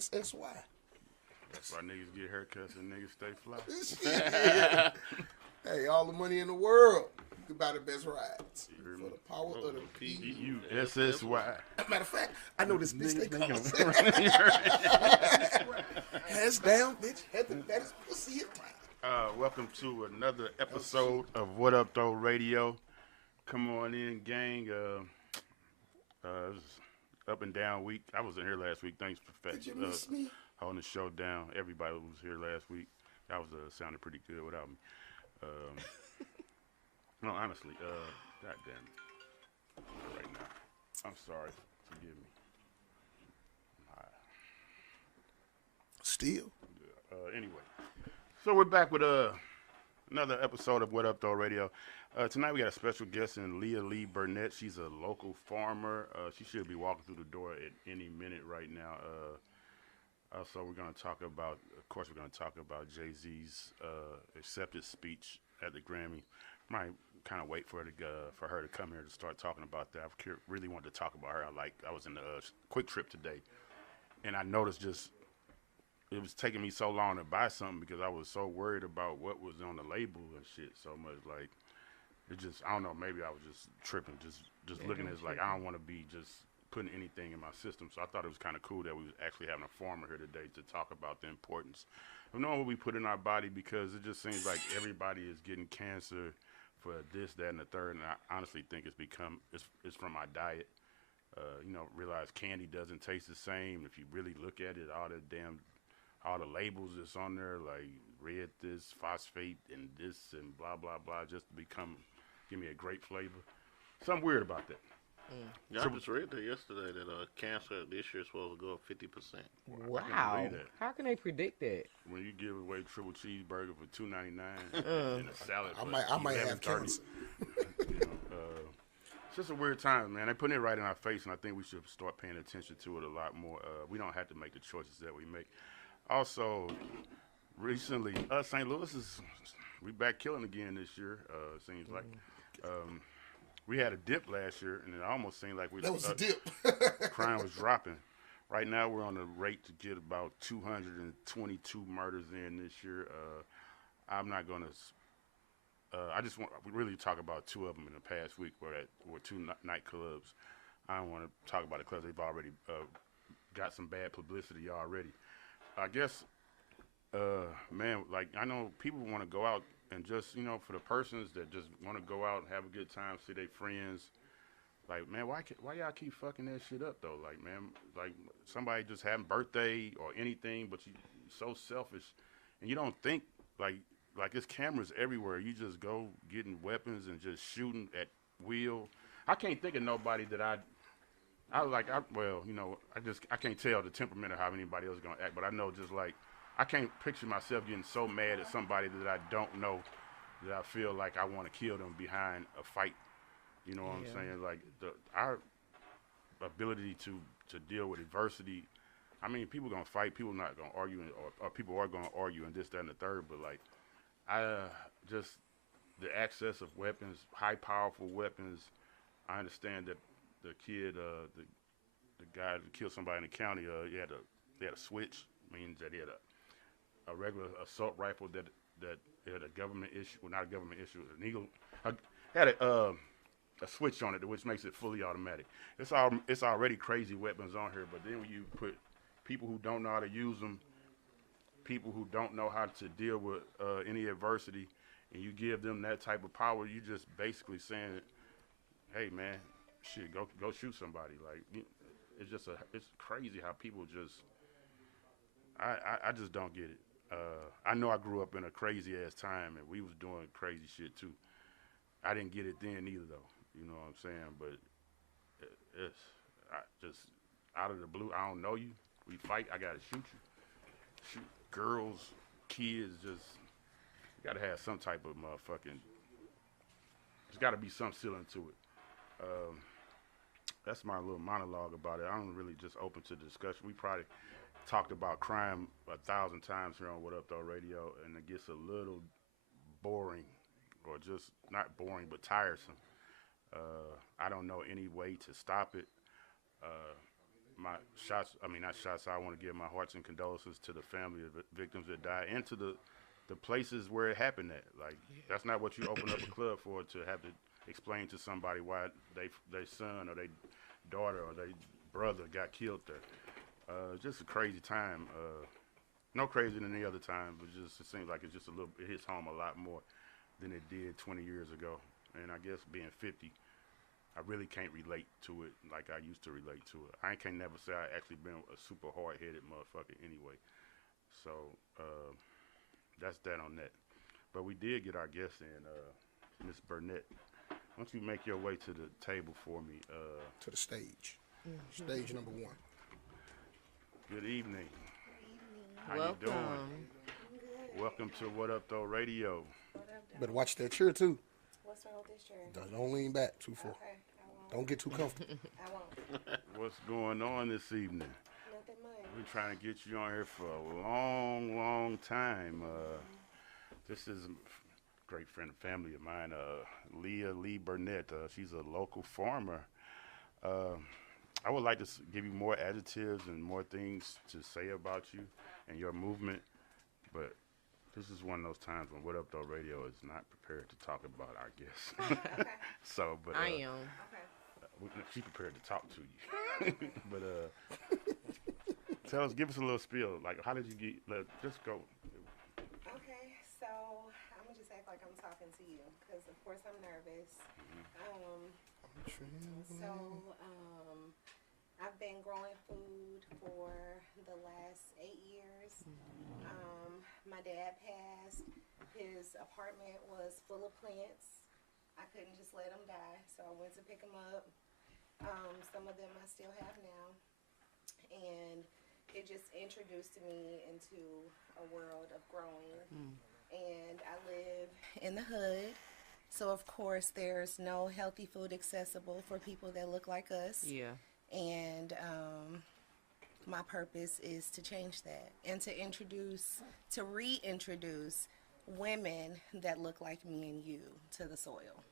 SSY. That's why niggas get haircuts and niggas stay fly. Hey, all the money in the world. You can buy the best rides. For the power of the P-U-S-S-Y. Matter of fact, I know this bitch they call it. Hands down, bitch. That is pussy time. Welcome to another episode of What Up Doe Radio. Come on in, gang. It was up and down week. I was in here last week. Thanks for Did you miss me? holding the show down. Everybody was here last week. That was sounded pretty good without me. No, honestly, God damn it. Right now. I'm sorry. Forgive me. Still. Anyway. So we're back with another episode of What Up Doe Radio. Tonight we got a special guest in Leah Lee Burnett. She's a local farmer. She should be walking through the door at any minute right now. Also, we're going to talk about, of course, Jay-Z's acceptance speech at the Grammy. Might kind of wait for her to come here to start talking about that. I really wanted to talk about her. I was in a Quick Trip today, and I noticed it was taking me so long to buy something because I was so worried about what was on the label and shit so much. Like, it just, I don't know, maybe I was just tripping, just looking at it like, I don't want to be just putting anything in my system. So I thought it was kind of cool that we was actually having a farmer here today to talk about the importance of knowing what we put in our body, because it just seems like everybody is getting cancer for this, that, and the third. And I honestly think it's from our diet. Realize candy doesn't taste the same. If you really look at it, all the labels that's on there, like red this, phosphate, and this, and blah, blah, blah, just to give me a great flavor. Something weird about that. Yeah, I just read that yesterday that cancer this year is supposed to go up 50%. Wow. How can they predict that? When you give away triple cheeseburger for $2.99 and a salad for I might have cancer. It's just a weird time, man. They're putting it right in our face, and I think we should start paying attention to it a lot more. We don't have to make the choices that we make. Also, recently, St. Louis we back killing again this year, it seems like. We had a dip last year, and it almost seemed like that was a dip. Crime was dropping. Right now, we're on the rate to get about 222 murders in this year. I'm not going to. We really talk about two of them in the past week, were two nightclubs. I don't want to talk about it because they've already got some bad publicity already. I guess, man, like, I know people want to go out and just, for the persons that just want to go out and have a good time, see their friends, like, man, why y'all keep fucking that shit up, though? Like, man, like, somebody just having birthday or anything, but you're so selfish, and you don't think, like it's cameras everywhere. You just go getting weapons and just shooting at will. I can't think of nobody that I can't tell the temperament of how anybody else is going to act, but I know just like, I can't picture myself getting so mad at somebody that I don't know that I feel like I want to kill them behind a fight. You know what I'm saying? Like, our ability to deal with adversity. I mean, people going to fight. People not going to argue, or people are going to argue and this, that, and the third. But, like, just the access of weapons, high, powerful weapons. I understand that the kid, the guy that killed somebody in the county, he had a switch. Means that he had a regular assault rifle that had a government issue, well, not a government issue, an illegal, had a switch on it, which makes it fully automatic. It's already crazy weapons on here, but then when you put people who don't know how to use them, people who don't know how to deal with any adversity, and you give them that type of power, you just basically saying, hey, man, shit, go shoot somebody. Like, it's crazy how people just, I just don't get it. I know I grew up in a crazy ass time, and we was doing crazy shit too. I didn't get it then either, though. You know what I'm saying? But it's just out of the blue. I don't know you. We fight. I gotta shoot you. Shoot girls, kids. Just gotta have some type of motherfucking. There's gotta be some ceiling to it. That's my little monologue about it. I'm really just open to discussion. We probably talked about crime 1,000 times here on What Up Doe Radio, and it gets a little boring, or just not boring, but tiresome. I don't know any way to stop it. my shots. I mean, not shots. I want to give my hearts and condolences to the family of the victims that died and to the places where it happened at. Like, that's not what you open up a club for, to have to explain to somebody why their son or their daughter or their brother got killed there. Just a crazy time. No crazier than any other time, but just it seems like it's just it hits home a lot more than it did 20 years ago. And I guess being 50, I really can't relate to it like I used to relate to it. I can't never say I actually been a super hard-headed motherfucker anyway. So that's that on that. But we did get our guest in, Miss Burnett. Why don't you make your way to the table for me? To the stage. Stage number 1. Good evening. How Welcome. you doing? Welcome to What Up Doe Radio. Better watch that chair, too. What's wrong with this chair? Don't lean back too far. Okay, I won't. Don't get too comfortable. I won't. What's going on this evening? Nothing much. We're trying to get you on here for a long, long time. This is a great friend and family of mine, Leah Lee Burnett. She's a local farmer. I would like to give you more adjectives and more things to say about you and your movement, but this is one of those times when What Up Doe Radio is not prepared to talk about our guests. Okay. So, but I am. Okay. She's prepared to talk to you. But give us a little spiel. Like, how did you get? Just go. Okay, so I'm gonna just act like I'm talking to you, because of course I'm nervous. I've been growing food for the last 8 years. My dad passed. His apartment was full of plants. I couldn't just let them die, so I went to pick them up. Some of them I still have now. And it just introduced me into a world of growing. And I live in the hood. So, of course, there's no healthy food accessible for people that look like us. Yeah. And my purpose is to change that and to reintroduce women that look like me and you to the soil.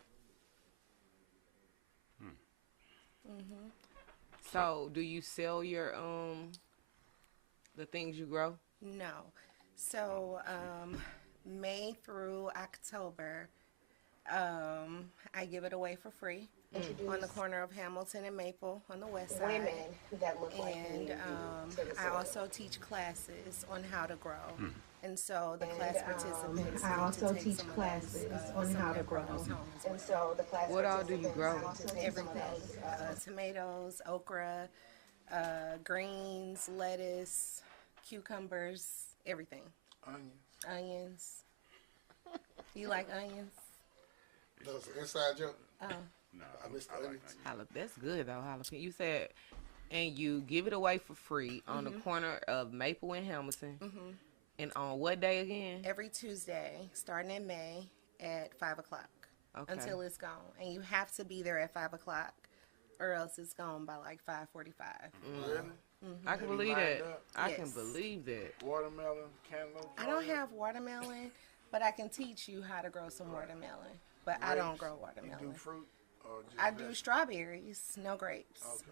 So, do you sell your the things you grow? No. So, May through October, I give it away for free on the corner of Hamilton and Maple on the west side. Women that look like me. And I also teach classes on how to grow. And so the class participants I also teach some of classes those, on some how of to their grow. produce home as well. And so the class What all do you grow? Everything. Tomatoes, okra, greens, lettuce, cucumbers, everything. Onions. You like onions? That was an inside joke. Oh. No, I missed the onions. That's good though, jalapeno. You said, and you give it away for free on the corner of Maple and Hamilton. And on what day again? Every Tuesday, starting in May at 5 o'clock until it's gone. And you have to be there at 5 o'clock or else it's gone by like 5:45. Really? I can believe that. I can Yes. believe that. Watermelon, cantaloupe. I don't have watermelon, but I can teach you how to grow some watermelon. But I don't grow You watermelon. do fruit or just I do vegetables? strawberries, no grapes. Okay.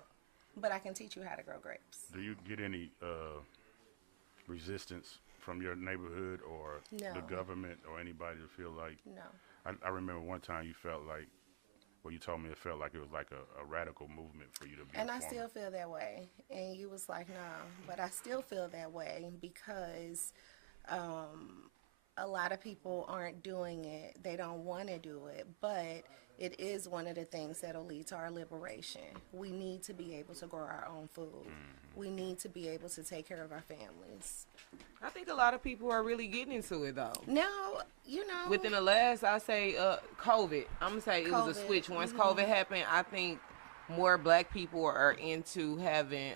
But I can teach you how to grow grapes. Do you get any resistance from your neighborhood or No. the government or anybody to feel like? No. I remember one time you felt like, well, you told me it felt like it was like a radical movement for you to be. And a I farmer. still feel that way. And you was like, nah. But I still feel that way because a lot of people aren't doing it. They don't want to do it. But it is one of the things that will lead to our liberation. We need to be able to grow our own food. We need to be able to take care of our families. I think a lot of people are really getting into it though. No, you know. Within the last, I say, COVID. I'm gonna say it was a COVID, switch. Once COVID happened, I think more Black people are into having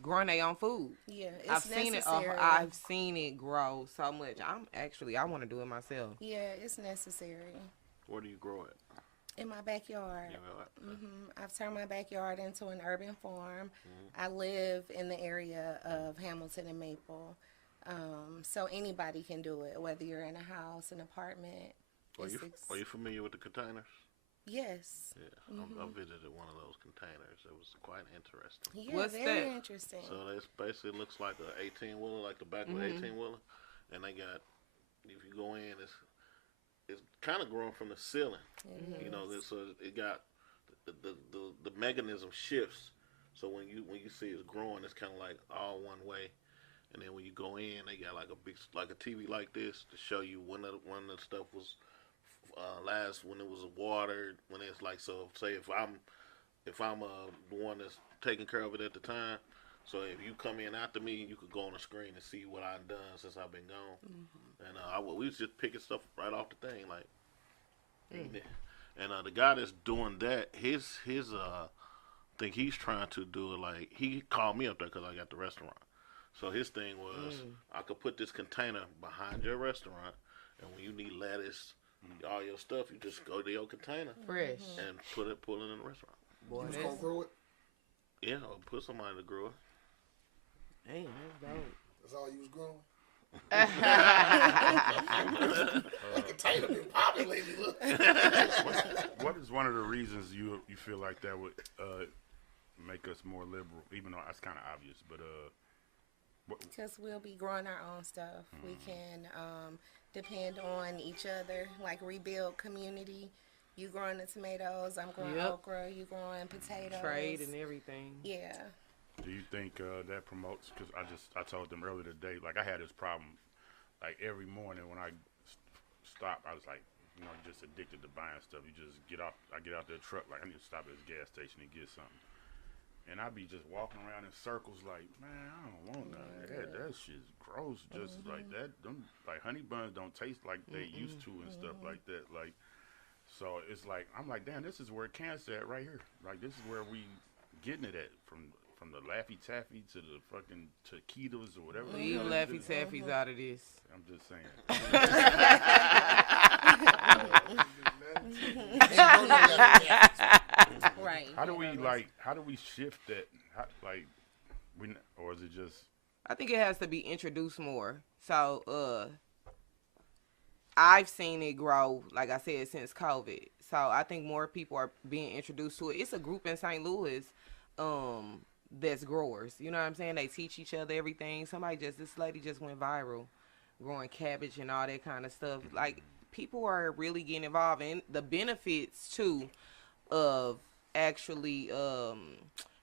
growing their own food. Yeah, it's I've seen it. necessary. I've seen it grow so much. I want to do it myself. Yeah, it's necessary. Where do you grow it? In my backyard. You know, I've turned my backyard into an urban farm. I live in the area of Hamilton and Maple. So anybody can do it, whether you're in a house, an apartment. Are It's you familiar with the containers? Yes. Yeah, I visited one of those containers. It was quite interesting. Yeah, What's very that? interesting. So it basically looks like a 18-wheeler, like the back of an 18-wheeler, and they got. If you go in, it's kind of growing from the ceiling. You know, so it got the mechanism shifts. So when you see it's growing, it's kind of like all one way. And then when you go in, they got like a TV like this to show you when the stuff was last, when it was watered, when it's like, so say if I'm the one that's taking care of it at the time. So if you come in after me, you could go on the screen and see what I've done since I've been gone. And we was just picking stuff right off the thing, like. And the guy that's doing that, his think he's trying to do it like, he called me up there because I got the restaurant. So his thing was, I could put this container behind your restaurant, and when you need lettuce, all your stuff, you just go to your container Fresh. and pull it in the restaurant. You Boy, was gonna grow it? Yeah, or put somebody to grow it. Damn, that's dope. That's all you was growing? Yeah. That container been popping lately, look. What is one of the reasons you feel like that would make us more liberal? Even though that's kind of obvious, but Because we'll be growing our own stuff. We can depend on each other, like rebuild community. You growing the tomatoes, I'm growing okra, you growing potatoes. Trade and everything. Yeah. do you think that promotes? Because I told them earlier today, like I had this problem, like every morning when I stop, I was like, you know, just addicted to buying stuff. You just I get out the truck, like I need to stop at this gas station and get something. And I be just walking around in circles like, man, I don't want none of that. That shit's gross. Just like that. Them like honey buns don't taste like they used to and stuff like that. Like, so it's like I'm like, damn, this is where cancer at right here. Like this is where we getting it at from the Laffy Taffy to the fucking taquitos or whatever. Leave Laffy Taffies out of this. I'm just saying. Right. How do we shift that? Or is it just? I think it has to be introduced more. So, I've seen it grow, like I said, since COVID. So I think more people are being introduced to it. It's a group in St. Louis, that's growers. You know what I'm saying? They teach each other everything. This lady just went viral, growing cabbage and all that kind of stuff. Like people are really getting involved in the benefits too of actually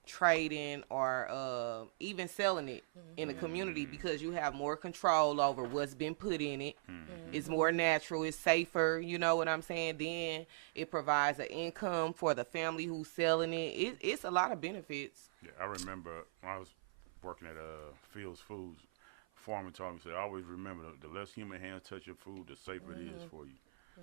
trading or even selling it in the community, because you have more control over what's been put in it. It's more natural, it's safer, you know what I'm saying? Then it provides an income for the family who's selling it. It's a lot of benefits. Yeah, I remember when I was working at Fields Foods, foreman told me, said, always remember, the less human hands touch your food, the safer it is for you.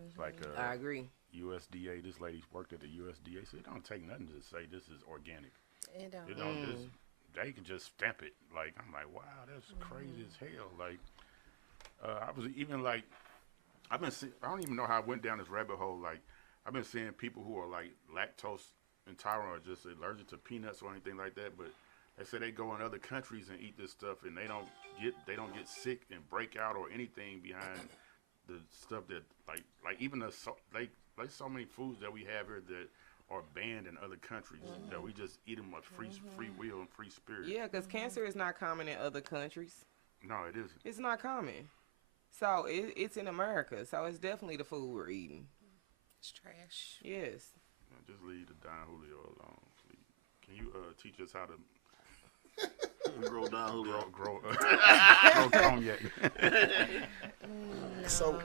It's like I agree. USDA, this lady worked at the USDA, so it don't take nothing to say this is organic. It don't. It don't just, they can just stamp it. Like, I'm like, wow, that's crazy as hell. Like, I was even like, I don't even know how I went down this rabbit hole. Like, I've been seeing people who are like lactose intolerant or just allergic to peanuts or anything like that, but they say they go in other countries and eat this stuff and they don't get sick and break out or anything behind the stuff that like even so many foods that we have here that are banned in other countries that we just eat them with free will and free spirit. Yeah, because cancer is not common in other countries. No, it isn't. It's not common. So it's in America. So it's definitely the food we're eating. It's trash. Yes. Just leave the Don Julio alone, please. Can you teach us how to Grow Don Julio? grow cognac? So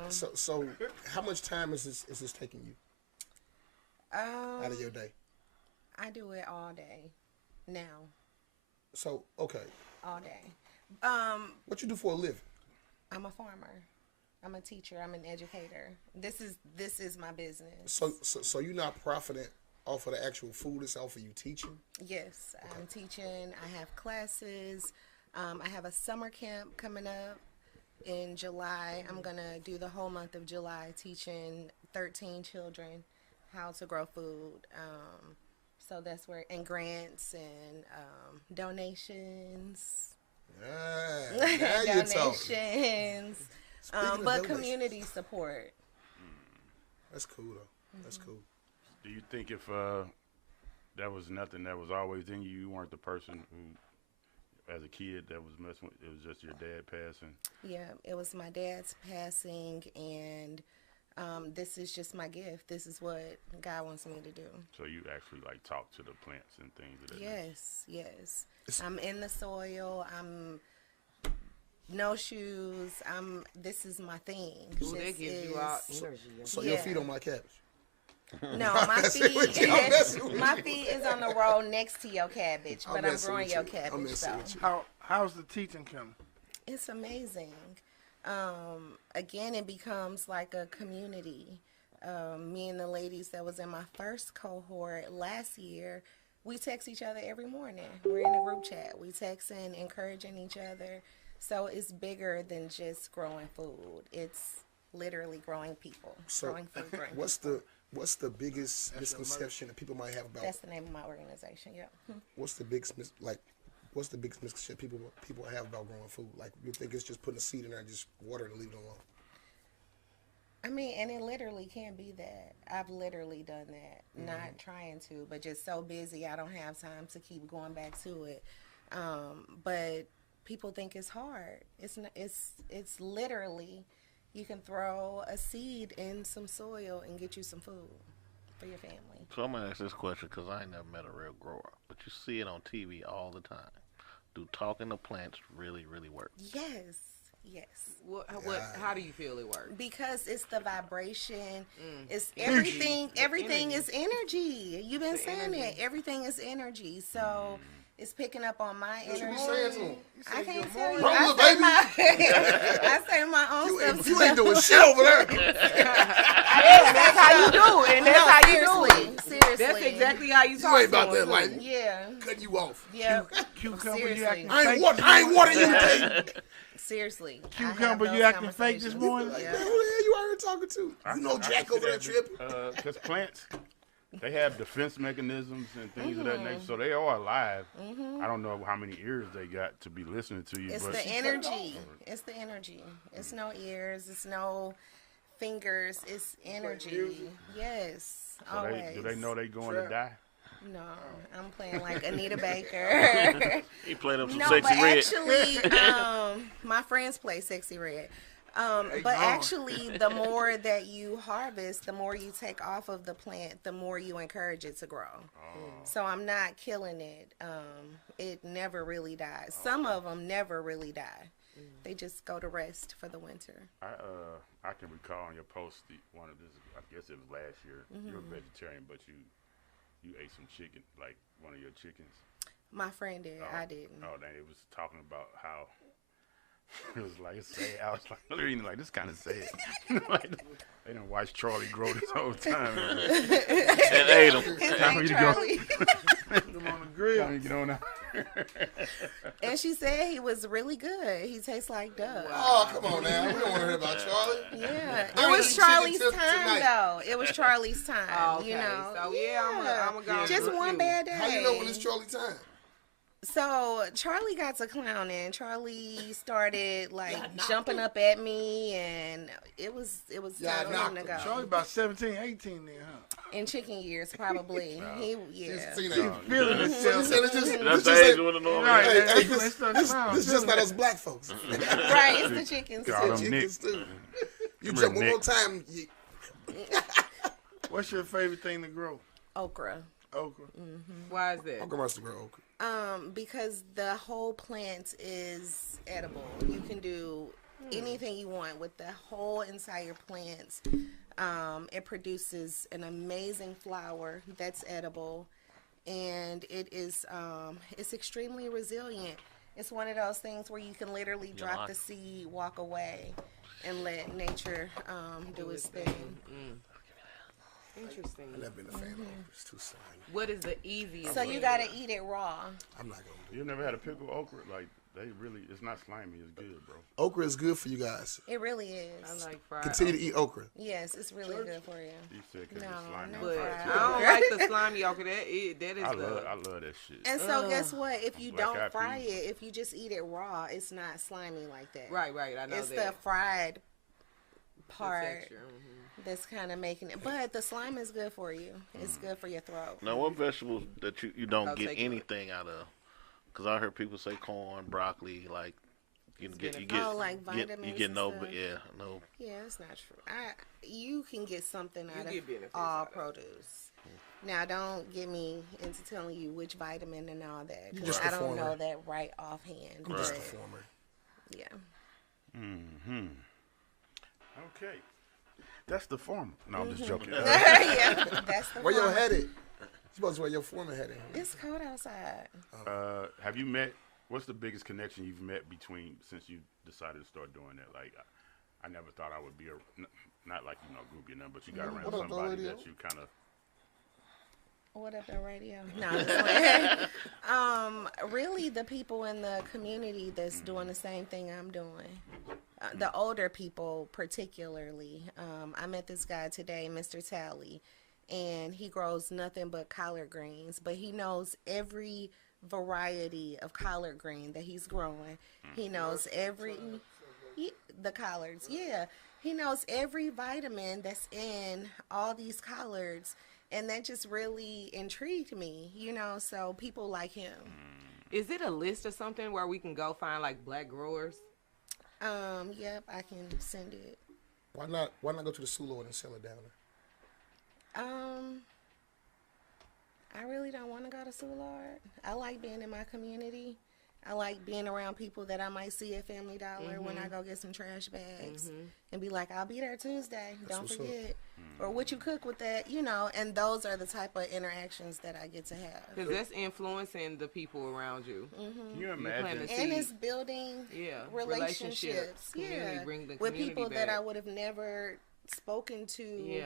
how much time is this taking you out of your day? I do it all day now. So okay, All day. what you do for a living? I'm a farmer. I'm a teacher. I'm an educator. This is my business. So you're not profiting off of the actual food itself? Are you teaching? Yes, I'm teaching. I have classes. I have a summer camp coming up in July. I'm going to do the whole month of July teaching 13 children how to grow food. So that's where, and grants and donations. Now you're talking. Donations. Speaking of But donations. community support. That's cool though. That's cool. Do you think if that was nothing that was always in you, you weren't the person who, as a kid, that was messing with, it was just your dad passing? Yeah, it was my dad's passing, and this is just my gift. This is what God wants me to do. So you actually like talk to the plants and things of that nature? Yes. I'm in the soil. I'm no shoes. This is my thing. Ooh, that gives you all energy. So your feet on my cabbage. No, my feet. My feet is on the road next to your cabbage, but I'm growing your cabbage. So How's the teaching coming? it's amazing. Again, it becomes like a community. Me and the ladies that was in my first cohort last year, we text each other every morning. We're in a group chat. We texting, encouraging each other. So it's bigger than just growing food. It's literally growing people. So growing food, growing what's the biggest misconception that people might have about? That's the name of my organization. Yeah. What's the biggest misconception people have about growing food? Like, you think it's just putting a seed in there and just water it and leave it alone? I mean, and it literally can be that. I've literally done that. Not trying to, but just so busy I don't have time to keep going back to it. But people think it's hard. It's not, it's literally, you can throw a seed in some soil and get you some food for your family. So I'm gonna ask this question because I ain't never met a real grower, but you see it on TV all the time. Do talking to plants really, really work? Yes. How do you feel it works? Because it's the vibration. It's everything. Everything is energy. You've been saying it. Everything is energy. So it's picking up on my energy. What you saying to him? I can't tell you. Roll I it, say baby. I say my own stuff. You ain't doing shit over there. Yeah, that's how you do it, and that's how you do it. Seriously. That's exactly how you You talk ain't about to that them. like Yeah. cutting you off. Yeah. Cucumber, Seriously. you acting I fake. ain't wanting you today. Seriously. Cucumber, you acting fake this morning? Like, man, who the hell you out here talking to? You know Jack over there tripping. Because plants, they have defense mechanisms and things of that nature, so they are alive. I don't know how many ears they got to be listening to you. It's but the energy. It's the energy. It's no ears. It's no fingers. It's energy. Yes. So always. do they know they going to die? No, I'm playing like Anita Baker. He played up some No, sexy but red. actually, my friends play Sexy Red. But actually, the more that you harvest, the more you take off of the plant, the more you encourage it to grow. So I'm not killing it. It never really dies. Some of them never really die. They just go to rest for the winter. I can recall on your post one of this. I guess it was last year. You're a vegetarian, but you ate some chicken, like one of your chickens. My friend did. I didn't. Oh, then it was talking about how it was like sad. I was like, reading like this kind of sad. Like, they didn't watch Charlie grow this whole time. And ate him. Time for you to go. Charlie. Put them on the grill. Time to get on out. And she said he was really good. He tastes like Doug. Oh, come on now. We don't want to hear about Charlie. Yeah, I it ain't was eating chicken Charlie's till time tonight. though. It was Charlie's time. Oh, okay. You know. So yeah, I'm gonna go. Just with one you. bad day. How you know when it's Charlie time? So Charlie got to clowning. Charlie started like jumping up at me, and it was Yeah, time for him knocked to him. go. Charlie about 17, 18 then, huh? In chicken years, probably. Yeah. He's Feeling So you himself. said it's just, That's it's the just age like, when the normal. Right. hey, That's hey, when they start clowning. this just not us black folks. Right, it's the chickens Got too. him. Chickens too. You Come jump here, one more Nick. time. What's your favorite thing to grow? Okra. Okra. Why is that? Uncle Mustard grow okra. Because the whole plant is edible. You can do anything you want with the whole entire plant. It produces an amazing flower that's edible, and it is it's extremely resilient. It's one of those things where you can literally drop the seed, walk away, and let nature do its thing. Interesting. I've never been a fan of okra. It's too slimy. What is the easiest? So you way? gotta eat it raw. I'm not gonna do You've never had a pickled okra? Like they really, it's not slimy. It's good, bro. it. Okra is good for you guys. It really I is. like fried. Continue to eat okra. Yes, it's really good for you. You said 'cause No, it's slimy. no But fried. I don't like the slimy okra. That is I the. love that shit. And so guess what? If you Black don't eyed fry peas. it, if you just eat it raw, it's not slimy like that. Right. I know It's that. the fried part texture, that's kind of making it. But the slime is good for you. It's good for your throat. Now, what vegetables that you don't I'll get take it. anything out of? Because I heard people say corn, broccoli, like you get like you vitamins get and no, stuff. but yeah, no. Yeah, it's not true. You can get something out get of benefits all out of it. produce. Now, don't get me into telling you which vitamin and all that, You because just I the don't know former. that right offhand. I'm just the But former. yeah. Mm-hmm. Okay. That's the former. No, I'm just joking. Yeah, that's the Where your former. headed? You supposed to where your foreman headed. It's cold outside. Have you met? What's the biggest connection you've met between since you decided to start doing that? Like, I never thought I would be not like group your number, but you got around What up, though, somebody radio? that you kind of. What up, the radio? No, I'm just playing. Really, the people in the community that's doing the same thing I'm doing. The older people, particularly. I met this guy today, Mr. Talley, and he grows nothing but collard greens, but he knows every variety of collard green that he's growing. He knows the collards, yeah. He knows every vitamin that's in all these collards. And that just really intrigued me, so people like him. Is it a list or something where we can go find like black growers? Yep, I can send it. Why not go to the Sioux Lord and sell it down there? I really don't want to go to Sioux Lord. I like being in my community. I like being around people that I might see at Family Dollar when I go get some trash bags and be like, I'll be there Tuesday. Don't what's up. forget. Or what you cook with that, and those are the type of interactions that I get to have. Because that's influencing the people around you. Can you planting imagine? a And seed. it's building Relationships, community, yeah, bring the with community people back. that I would have never spoken to,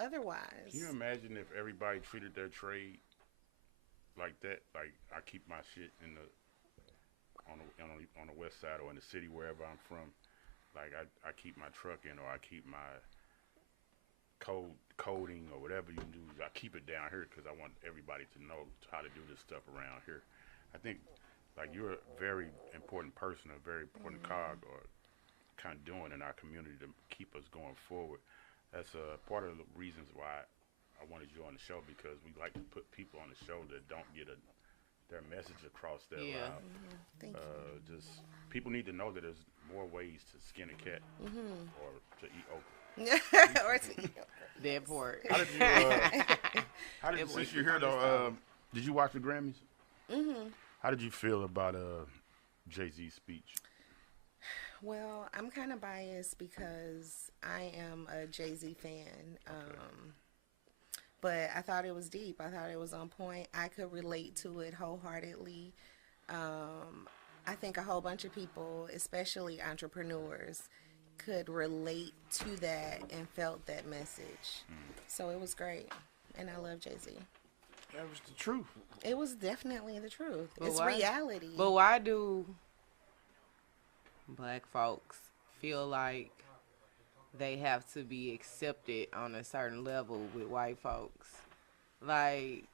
otherwise. Can you imagine if everybody treated their trade like that? Like I keep my shit on the west side or in the city wherever I'm from. Like I keep my truck in, or I keep my coding or whatever you do. I keep it down here because I want everybody to know how to do this stuff around here. I think like you're a very important person, a very important cog or kind of doing in our community to keep us going forward. That's part of the reasons why I wanted you on the show, because we like to put people on the show that don't get their message across that loud. Thank you. Just people need to know that there's more ways to skin a cat or to eat okra. Or to- That part. How did you, since you're here though, did you watch the Grammys? How did you feel about Jay-Z's speech? Well, I'm kind of biased because I am a Jay-Z fan. But I thought it was deep. I thought it was on point. I could relate to it wholeheartedly. I think a whole bunch of people, especially entrepreneurs, could relate to that and felt that message. So it was great. And I love Jay-Z. That was the truth. It was definitely the truth. But It's why- reality. But why do black folks feel like they have to be accepted on a certain level with white folks? Like,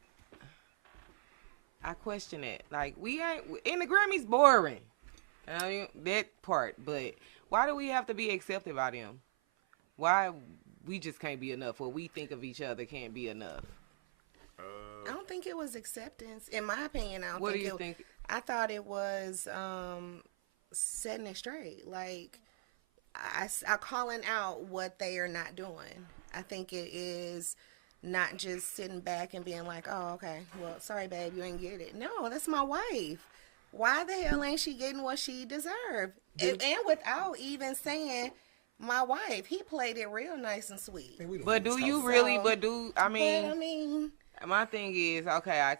I question it. Like, we ain't in the Grammys boring. I mean, that part. But why do we have to be accepted by them? Why we just can't be enough? What we think of each other can't be enough. I don't think it was acceptance. In my opinion, I don't What do think you it, think? I thought it was setting it straight. Like, I calling out what they are not doing. I think it is not just sitting back and being like, oh, okay, well, sorry, babe, you ain't get it. No, that's my wife. Why the hell ain't she getting what she deserved? And without even saying my wife, he played it real nice and sweet. Man, we don't But even do you stop. really? So- But do I mean? But I mean, My thing is, okay,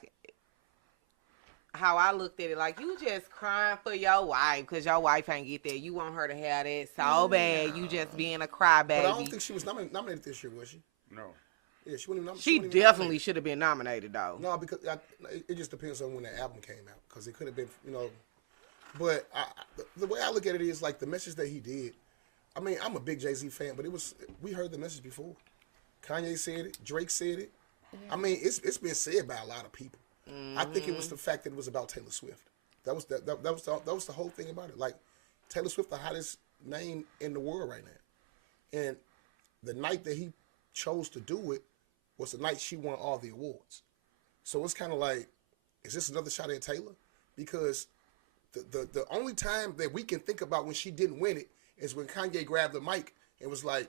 how I looked at it, like, you just crying for your wife because your wife ain't get there. You want her to have that so bad. You just being a But crybaby. I don't think she was nominated this year, was she? No. Yeah, she wasn't even She wasn't even definitely should have been nominated, though. No, because it just depends on when the album came out. Because it could have been, But the way I look at it is like the message that he did. I mean, I'm a big Jay-Z fan, but we heard the message before. Kanye said it. Drake said it. I mean, it's been said by a lot of people. I think it was the fact that it was about Taylor Swift. That was the whole thing about it. Like, Taylor Swift, the hottest name in the world right now. And the night that he chose to do it was the night she won all the awards. So it's kind of like, is this another shot at Taylor? Because the only time that we can think about when she didn't win it is when Kanye grabbed the mic and was like,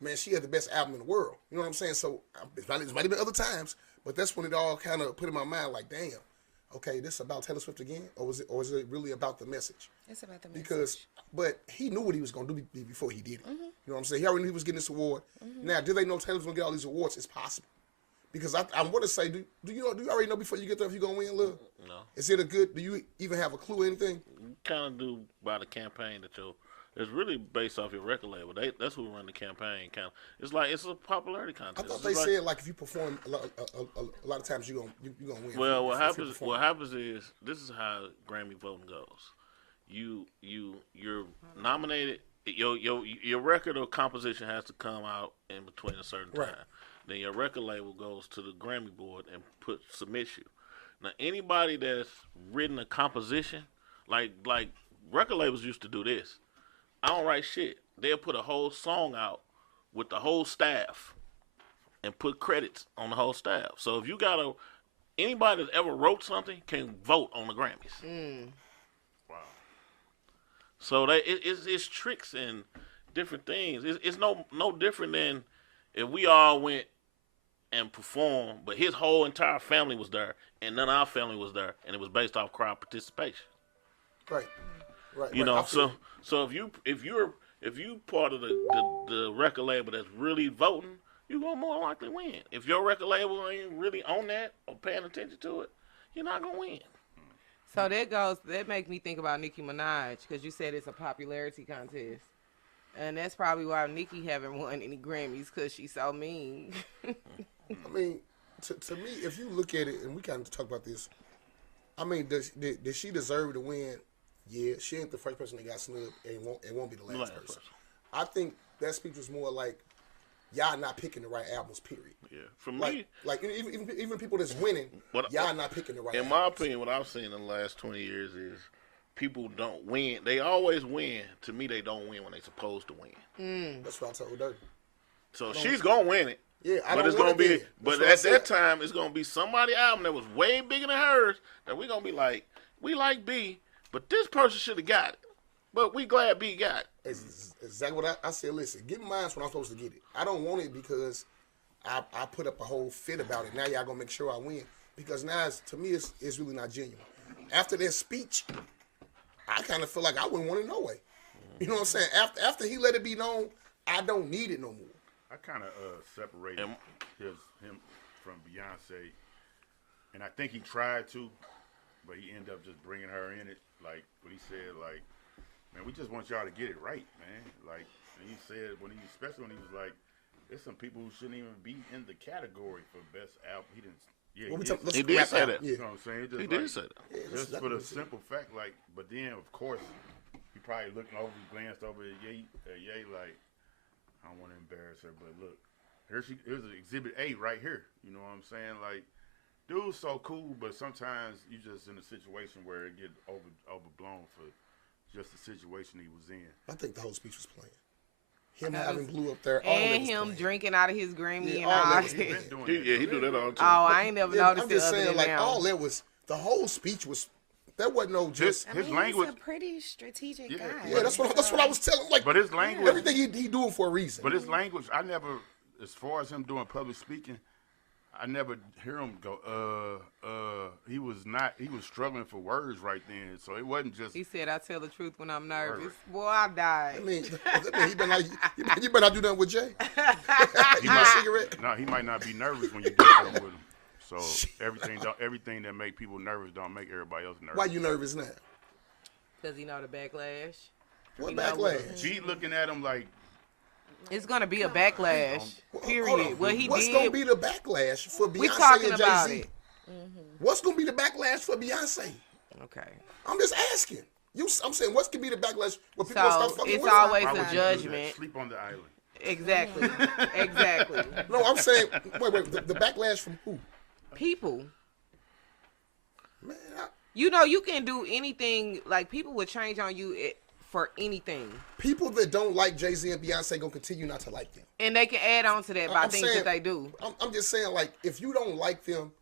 man, she had the best album in the world. You know what I'm saying? So it might have been other times, but that's when it all kind of put in my mind like, damn, okay, this is about Taylor Swift again? Or is it really about the message? It's about the message. But he knew what he was going to do before he did it. You know what I'm saying? He already knew he was getting this award. Now, did they know Taylor's going to get all these awards? It's possible. Because I want to say, do you already know before you get there if you're going to win, Lil? No. Is it do you even have a clue or anything? You kind of do by the campaign that it's really based off your record label. That's who run the campaign. It's like it's a popularity contest. I thought they said like if you perform a lot of times you're gonna win. Well, what happens is this is how Grammy voting goes. You're nominated. Your record or composition has to come out in between a certain time. Then your record label goes to the Grammy board and submits you. Now anybody that's written a composition, like record labels used to do this. I don't write shit. They'll put a whole song out with the whole staff and put credits on the whole staff. So if you got anybody that ever wrote something can vote on the Grammys. Wow. So it's tricks and different things. It's no different than if we all went and performed, but his whole entire family was there and none of our family was there, and it was based off crowd participation. Right. You know, so if you're part of the record label that's really voting, you're gonna more likely win. If your record label ain't really on that or paying attention to it, you're not gonna win. So that makes me think about Nicki Minaj, because you said it's a popularity contest. And that's probably why Nicki haven't won any Grammys, because she's so mean. I mean, to me, if you look at it, and we kind of talk about this, I mean, did she deserve to win? Yeah, she ain't the first person that got snubbed, and won't be the last person. I think that speech was more like, y'all not picking the right albums, period. Yeah, for me, like even people that's winning, y'all not picking the right albums. In my opinion, what I've seen in the last 20 years is people don't win. They always win. To me, they don't win when they're supposed to win. That's what I told Dirty. So she's gonna win it. Yeah, but it's gonna be. But at that time, it's gonna be somebody album that was way bigger than hers. That we're gonna be like, we like B, but this person should have got it. But we glad B got it. It's exactly what I said. Listen, give me mine when I'm supposed to get it. I don't want it because I put up a whole fit about it. Now y'all gonna make sure I win, because now to me it's really not genuine. After that speech, I kind of feel like I wouldn't want it no way. You know what I'm saying? After he let it be known, I don't need it no more. I kind of separated him from Beyonce, and I think he tried to, but he ended up just bringing her in it. Like what he said, like, man, we just want y'all to get it right, man. Like he said especially when he was like, there's some people who shouldn't even be in the category for best album. He didn't. Yeah, he did say that. You know what I'm saying? He did say that. Just for the simple fact, like, but then of course he probably looking over, he glanced over at Ye, like, I don't want to embarrass her, but look, here's Exhibit A right here. You know what I'm saying? Like, dude's so cool, but sometimes you just in a situation where it get overblown for just the situation he was in. I think the whole speech was playing. Him having Blue up there, and him drinking out of his Grammy and all that. He do that all the time. Oh, I ain't never noticed I'm just it. saying, like, all that was, the whole speech was, that wasn't no just. His language. He's a pretty strategic guy. Yeah, that's what I was telling. Like, but his language, everything he doing for a reason. But his language, I never, as far as him doing public speaking, I never hear him go, he was struggling for words right then. So it wasn't just. He said, I tell the truth when I'm nervous. Boy, I died. I mean, you better not do nothing with Jay. He might not be nervous when you get done with him. So everything that make people nervous don't make everybody else nervous. Why you nervous now? Because he know the backlash. What backlash? She looking at him like. It's gonna be a backlash. Period. What he What's did. gonna be the backlash for Beyonce We talking and about Jay-Z? it. What's gonna be the backlash for Beyonce? Okay. I'm just asking. I'm saying, what's gonna be the backlash when people So start fucking it's with her? always Why would a you do judgment. that? Sleep on the island. Exactly. Exactly. No, I'm saying, wait, the backlash from who? People. Man, You know, you can do anything. Like, people would change on you for anything. People that don't like Jay-Z and Beyonce gonna continue not to like them. And they can add on to that by I'm things saying- that they do. I'm just saying, like, if you don't like them,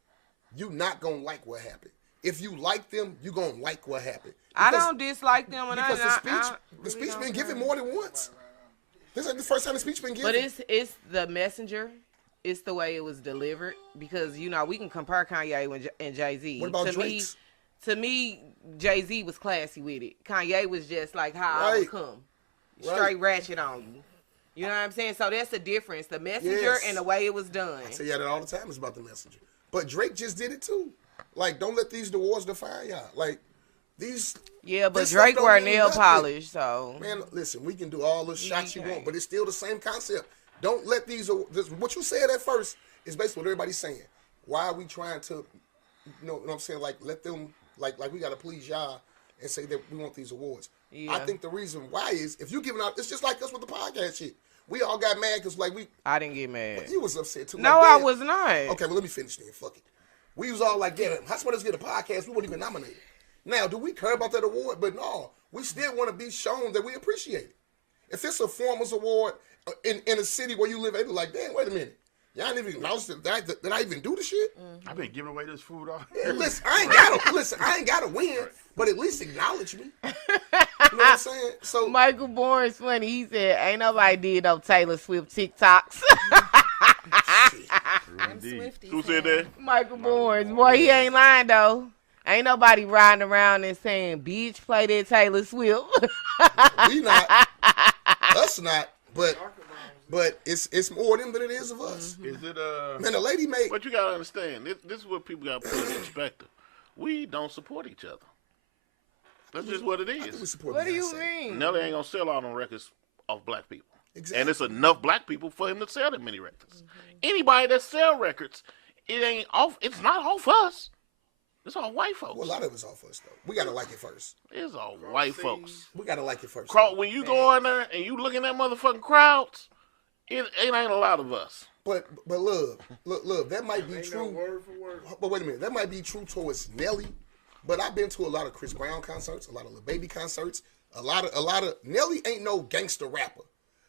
you not gonna like what happened. If you like them, you gonna like what happened. I don't dislike them, and Because I the speech been given more than once. This ain't the first time the speech been given. But it's the messenger. It's the way it was delivered, because we can compare Kanye and Jay-Z. What about Drake's? To me, Jay-Z was classy with it. Kanye was just like how I would come, straight ratchet on you. You know what I'm saying? So that's the difference. The messenger and the way it was done. I say that all the time. It's about the messenger. But Drake just did it too. Like, don't let these awards define y'all. Like, these. Yeah, but this Drake stuff wear don't mean nail nothing. polish, so. Man, listen, we can do all the shots you Okay. want, but it's still the same concept. Don't let these. What you said at first is basically what everybody's saying. Why are we trying to, you know what I'm saying? Like, let them, like we got to please y'all and say that we want these awards. Yeah. I think the reason why is if you giving out, it's just like us with the podcast shit. We all got mad because I didn't get mad. you was upset too. No, like, I damn. was not. Okay, well, let me finish then. Fuck it. We was all like, damn, how somebody else get a podcast? We weren't even nominated. Now, do we care about that award? But no, we still want to be shown that we appreciate it. If it's a Formers Award in a city where you live, they be like, damn, wait a minute. Y'all didn't even acknowledge that I even do the shit? I've been giving away this food all. Yeah, listen, I ain't gotta win, but at least acknowledge me. You know what I'm saying? So Michael Bourne's funny. He said, ain't nobody did no Taylor Swift TikToks. Indeed. Who said that? Michael Bourne. Boy, he ain't lying, though. Ain't nobody riding around and saying, bitch, play that Taylor Swift. we not, us not, but it's more them than it is of us. Is it Man, the lady made. But you gotta understand, this is what people gotta put in perspective. We don't support each other. That's just what it I think we is. support What do you Beyonce. mean? Nelly ain't gonna sell all them records off black people. Exactly. And it's enough black people for him to sell that many records. Anybody that sell records, it ain't off. It's not off us. It's all white folks. Well, a lot of it's off us though. We gotta like it first. It's all white folks. We gotta like it first. When you go in there and you looking at motherfucking crowds, it ain't a lot of us. But love, that might be Ain't true. no word for word. But wait a minute, that might be true towards Nelly. But I've been to a lot of Chris Brown concerts, a lot of Lil Baby concerts, a lot of Nelly ain't no gangster rapper.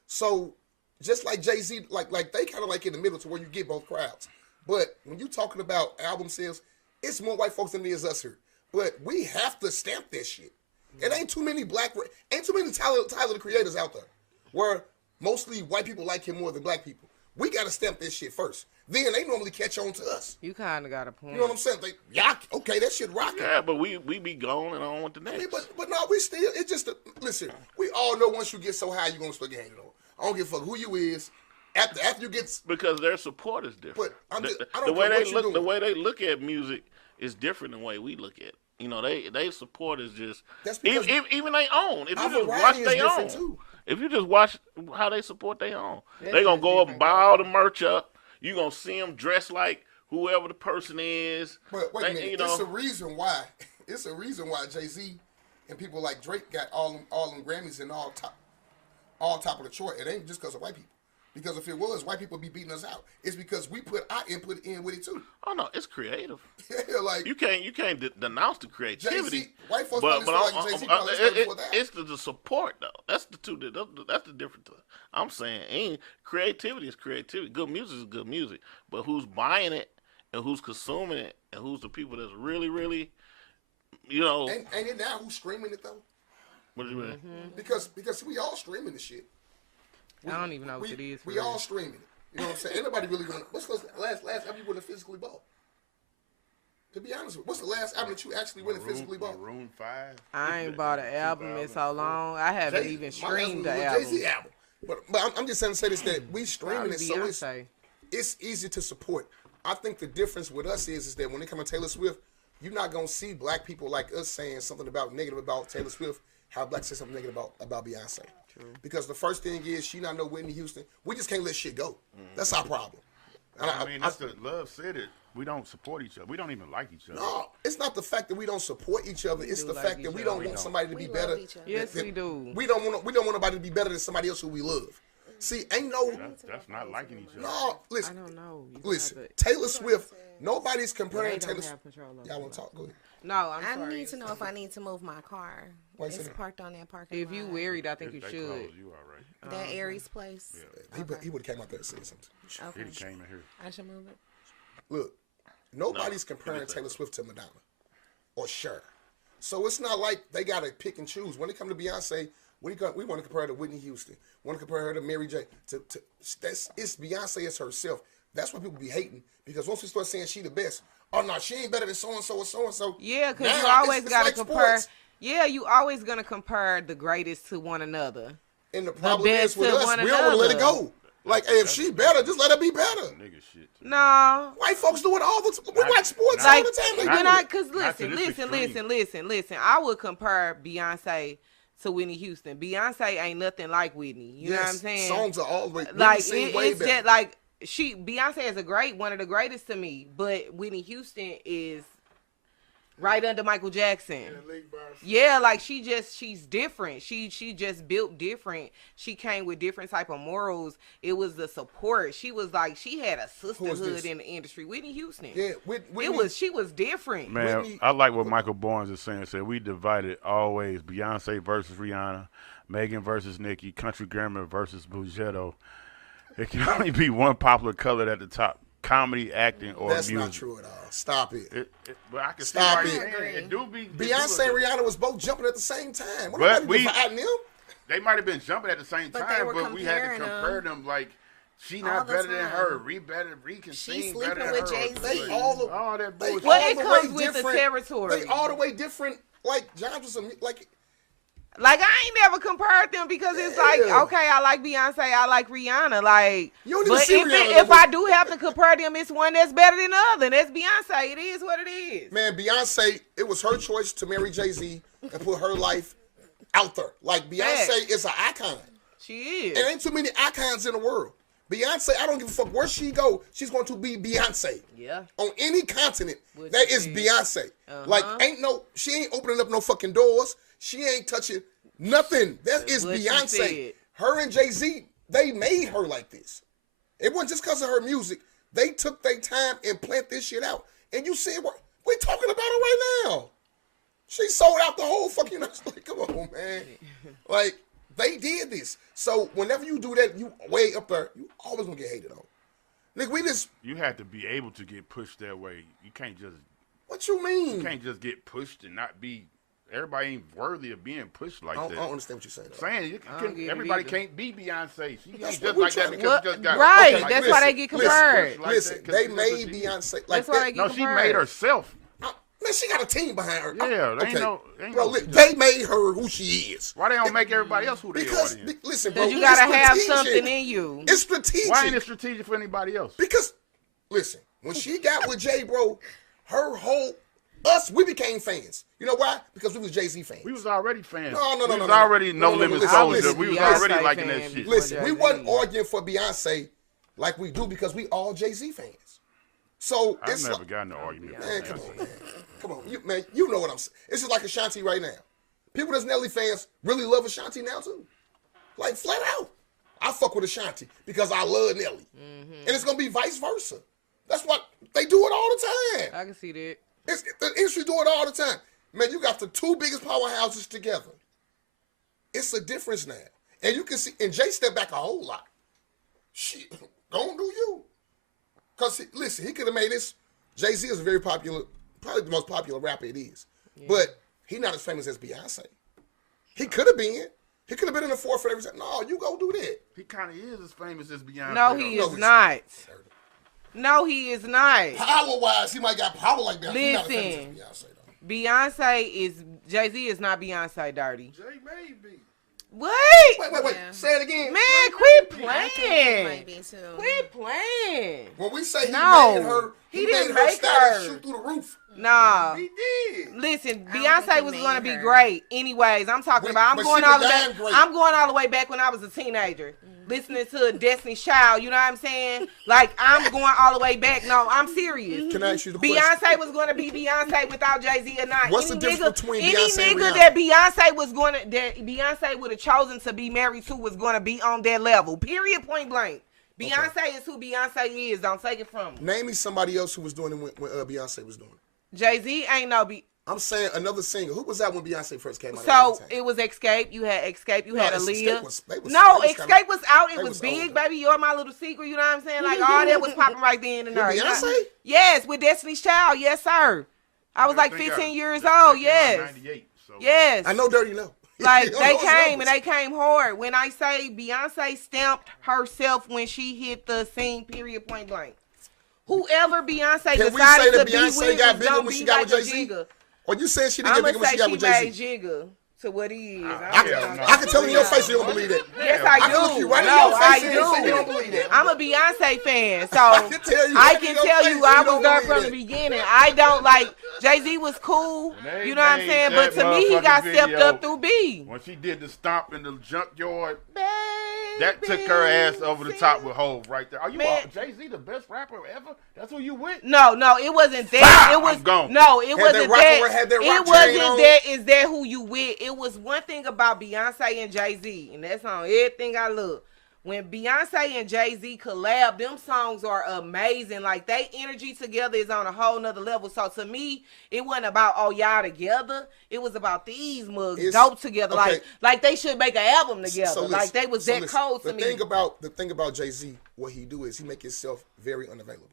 So just like Jay-Z, like they kind of like in the middle to where you get both crowds. But when you talking about album sales, it's more white folks than it is us here. But we have to stamp that shit. It ain't too many Tyler the Creators out there where mostly white people like him more than black people. We got to stamp this shit first. Then they normally catch on to us. You kind of got a point. You know what I'm saying? Okay, that shit rocking. Yeah, but we be gone and on with the next. I mean, but no, we still, it's just, listen, we all know once you get so high, you're going to start getting it on. I don't give a fuck who you is. After you get, because their support is different. But I don't the way care what they you look, doing. the way they look at music is different than the way we look at it. You know, they support is just That's because even they own. If our you just variety watch is they own, different, too. if you just watch how they support they own, That's they gonna just go up and different buy all the merch up. You gonna see them dressed like whoever the person is. But wait a minute, You know, it's a reason why. It's a reason why Jay-Z and people like Drake got all them Grammys and all top of the chart. It ain't just because of white people. Because if it was, white people be beating us out. It's because we put our input in with it too. oh no, it's creative. Yeah, like You can't denounce the creativity. Jay-Z, white folks But probably feel like Jay-Z probably started before that. it's the support though. That's the two. That's the difference. I'm saying, creativity is creativity. Good music is good music. But who's buying it and who's consuming it and who's the people that's really, really, you know? Ain't it now who's streaming it though? What do you mean? Because we all streaming this shit. I don't even know what it is. We all streaming it. You know what I'm saying? Ain't nobody really gonna. What's the last album you went and physically bought? To be honest with you, what's the last album that you actually went and physically bought? Maroon 5. I ain't bought an album in so long. I haven't even streamed the album. Jay-Z album. But I'm just saying to say this, that we streaming Probably it, so Beyonce. it's easy to support. I think the difference with us is that when it comes to Taylor Swift, you're not gonna see black people like us saying something about negative about Taylor Swift, how blacks say something negative about Beyonce. True. Because the first thing is she not no Whitney Houston. We just can't let shit go. That's our problem. And I mean, that's the Love said it. We don't support each other. We don't even like each other. No, it's not the fact that we don't support each other. It's the fact that we don't want somebody to be better. Yes, we do. We don't want nobody to be better than somebody else who we love. See, ain't no. That's not liking each other. No, listen. I don't know. Listen, Taylor Swift. Nobody's comparing They don't Taylor. have control over Y'all it. want to talk? Go ahead. No, I'm I sorry. need to know if I need to move my car. Why you say It's that? parked on that parking If lot. you worried, I think If you they should. close, you all right. That Aries place. He would have came out there and said something. Okay. He came in here. I should move it. Look, nobody's No, comparing give me Taylor that. Swift to Madonna or Cher. So it's not like they got to pick and choose. When it comes to Beyonce, we want to compare her to Whitney Houston. Want to compare her to Mary J. It's Beyonce as herself. That's why people be hating. Because once we start saying she the best, oh, no, she ain't better than so-and-so or so-and-so. Yeah, because Now, you always it's got to like compare. sports. Yeah, you always going to compare the greatest to one another. And the problem best is with to us, one we don't want to let it another. go. Like, hey, if she better, just let her be better. Nigga shit. No. White folks do it all the time. We watch sports Like, all the time. They when do I, it. cause Not to listen, this listen. I would compare Beyonce to Whitney Houston. Beyonce ain't nothing like Whitney. You know what I'm saying? Songs are always Like sing way it's better. just like Beyonce is one of the greatest to me, but Whitney Houston is right under Michael Jackson. Yeah, like she's different. She just built different. She came with different type of morals. It was the support. She was like she had a sisterhood in the industry. Whitney Houston. Yeah, She was different. Man, Whitney- I like what Michael Barnes is saying. Said we divided always Beyonce versus Rihanna, Megan versus Nicki, Country Grammar versus Bugetto. It can only be one popular color at the top: comedy, acting, or That's music. not true at all. Stop it. But I can Stop see it. why you saying it do be. Beyonce and Rihanna was both jumping at the same time. What But we dividing them? They might have been jumping at the same But they time, were but we had to comparing compare them like. She all not the better than time. her. Ree can She's sing sleeping better than with her. Jay-Z. They all that they bullshit. Well, all it the comes way with the different. territory. They all the way different. Like genres of like. Like I ain't never compared them because it's like, Yeah. okay, I like Beyonce, I like Rihanna, like. You don't even But see if, Rihanna if no more. I do have to compare them, it's one that's better than the other. And that's Beyonce. It is what it is. Man, Beyonce, it was her choice to marry Jay-Z and put her life out there. Like Beyonce Facts. is an icon. She is. There ain't too many icons in the world. Beyonce, I don't give a fuck where she go. She's going to be Beyonce. Yeah. On any continent, What that you is said. Beyonce. Uh-huh. Like, she ain't opening up no fucking doors. She ain't touching nothing. That is what you Beyonce. said. Her and Jay-Z, they made her like this. It wasn't just because of her music. They took their time and planned this shit out. And you see, we're talking about her right now. She sold out the whole fucking, like, come on, man. Like, they did this. So whenever you do that, you way up there, you always gonna get hated on. Nigga, we just, You have to be able to get pushed that way. You can't just what you mean? get pushed and not be. Everybody ain't worthy of being pushed like I that. don't understand what you're saying. though. Saying I don't get it everybody either. can't be Beyonce. She That's ain't what just we like that trying to- because she just got Right, Okay, that's why they get compared. Like Listen, that, 'cause they that's made what she- Beyonce like That's why that. they get No, she compared. made herself. Man, she got a team behind her. Yeah, they ain't no- bro, no- they made her who she is. Why they don't make everybody else who they are? Because then? listen, bro, Because you it's gotta have strategic. something in you. It's strategic. Why ain't it strategic for anybody else? Because listen, when she got with Jay, bro, we became fans. You know why? Because we was Jay-Z fans. We was already fans. No, we was no. already No, No no, Limit listen, Soldier. listen. We was Beyonce already liking fan that shit. before Listen, we Jay-Z. wasn't arguing for Beyonce like we do because we all Jay-Z fans. So I've it's never like, gotten an argument. man, come on, man. Come on, you know what I'm saying. It's just like Ashanti right now. People that's Nelly fans really love Ashanti now too. Like flat out. I fuck with Ashanti because I love Nelly. And it's gonna be vice versa. That's what they do it all the time. I can see that. The industry do it all the time. Man, you got the two biggest powerhouses together. It's a difference now. And you can see, and Jay stepped back a whole lot. Shit, don't do you. Because, listen, he could have made this. Jay-Z is a very popular, probably the most popular rapper it is. Yeah. But he not as famous as Beyonce. He could have been. He could have been in the forefront every time. No, you go do that. He kind of is as famous as Beyonce. No, he No, is he's- not. No, he is not. Power-wise, he might got power like that. He not as famous Listen. as Beyonce, though. Beyonce is Jay-Z is not Beyonce dirty. Jay may be. What? Wait. Yeah. Say it again. Man, quit I think it playing. might be too. Quit playing. When we say he No. made her, He made didn't her make status her. shoot through the roof. Nah. He did. Listen, I don't Beyonce think he was made going to be her. great. Anyways, I'm talking about. I'm but going she all the was back. damn great. I'm going all the way back when I was a teenager, listening to Destiny's Child. You know what I'm saying? Like I'm going all the way back. No, I'm serious. Can I ask you the question? Beyonce was going to be Beyonce without Jay-Z or not. What's the difference between any Beyonce and nigga Rihanna? that Beyonce would have chosen to be married to was going to be on that level. Period. Point blank. Beyonce is who Beyonce is. Don't take it from her. Name me somebody else who was doing it when Beyonce was doing it. Jay-Z ain't no I'm saying another single. Who was that when Beyonce first came out? So it was Escape. You had Escape. You had Aaliyah. Escape was out. It was big, older. baby. You're my little secret. You know what I'm saying? Like all that was popping right then and there. With Beyonce? Yes, with Destiny's Child. Yes, sir. I was like 15 years old. Yes. 98, so. Yes. I know Dirty Low. Like they came and they came hard. When I say Beyonce stamped herself when she hit the scene, period, point blank. Whoever Beyonce Can decided we say to that be Beyonce with got was bigger gonna when she be got like with a Jay-Z? Jigga. Or you saying she didn't I'm get gonna bigger when say she got she with made Jay-Z? Jigga to what he is. I can tell in your face you don't believe that. Yes, I I can look do. you right in No, your I face and say you don't do. believe that. I'm a Beyonce fan, so I can tell you. I right in can your tell face you that I you was don't there believe from that. the beginning. I don't like Jay-Z was cool, They you know what I'm made saying? But that to me, he got motherfucking stepped video up through B. When she did the stomp in the junkyard, Baby, that took her ass over the top with Hov right there. Are you Man. Jay-Z the best rapper ever? That's who you with? No, it wasn't that. Fire! It was I'm gone. No, it Had wasn't that that. rock It chain on. wasn't that. Is that who you with? It was one thing about Beyonce and Jay-Z, and that's on everything I love. When Beyonce and Jay-Z collab, them songs are amazing. Like, they energy together is on a whole nother level. So, to me, it wasn't about, oh, y'all together. It was about these mugs dope together. Okay. Like they should make an album together. So like, they was that listen, cold to me. The thing about Jay-Z, what he do is he make himself very unavailable.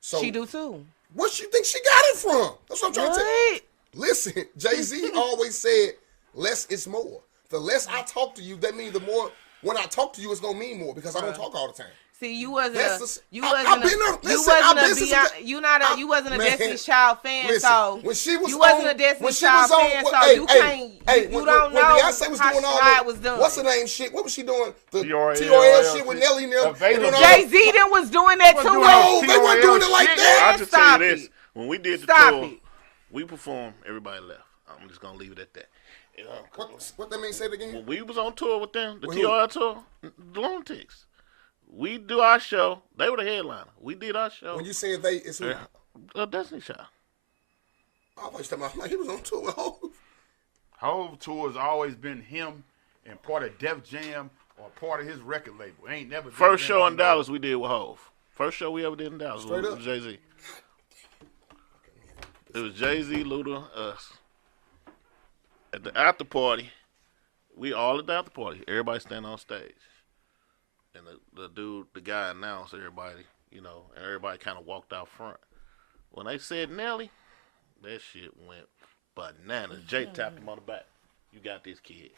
So She do, too. What you think she got it from? That's what I'm trying to tell you. What? Listen, Jay-Z always said, less is more. The less I talk to you, that means the more, when I talk to you, it's going to mean more because I don't talk all the time. See, you wasn't That's a, you I- wasn't I've a, been there. you Listen, wasn't I've a been since Beyonce, the- you not a, you wasn't a Man, Destiny's Child fan, listen, so when she was you wasn't on- a Destiny's when she Child was on- fan, well, so hey, you hey, can't, hey, you when don't know Beyonce was how doing all Stride that, was done. what's the name shit? What was she doing? The TRL TRL shit with Nelly and them. Available. doing all that- Jay-Z then was doing that too. No, they weren't doing it like shit. that. I'll just tell Stop you this. it. When we did the Stop tour, it. we performed, everybody left. I'm just going to leave it at that. You know, What that mean? Say it again. when we was on tour with them, the With who? TRL tour, the Lunatics, we do our show. They were the headliner. We did our show. When you said they, it's who? Destiny Child. I was talking about, like, he was on tour with Hov. Hov tour has always been him and part of Def Jam or part of his record label. Ain't never been First them show on in the- Dallas we did with Hov. First show we ever did in Dallas Straight was up. Jay-Z. It was Jay-Z, Luda, us. At the after party, we all at the after party. Everybody standing on stage. And the dude, the guy announced everybody, you know, and everybody kind of walked out front. When they said Nelly, that shit went bananas. Jay tapped him on the back. You got this, kid.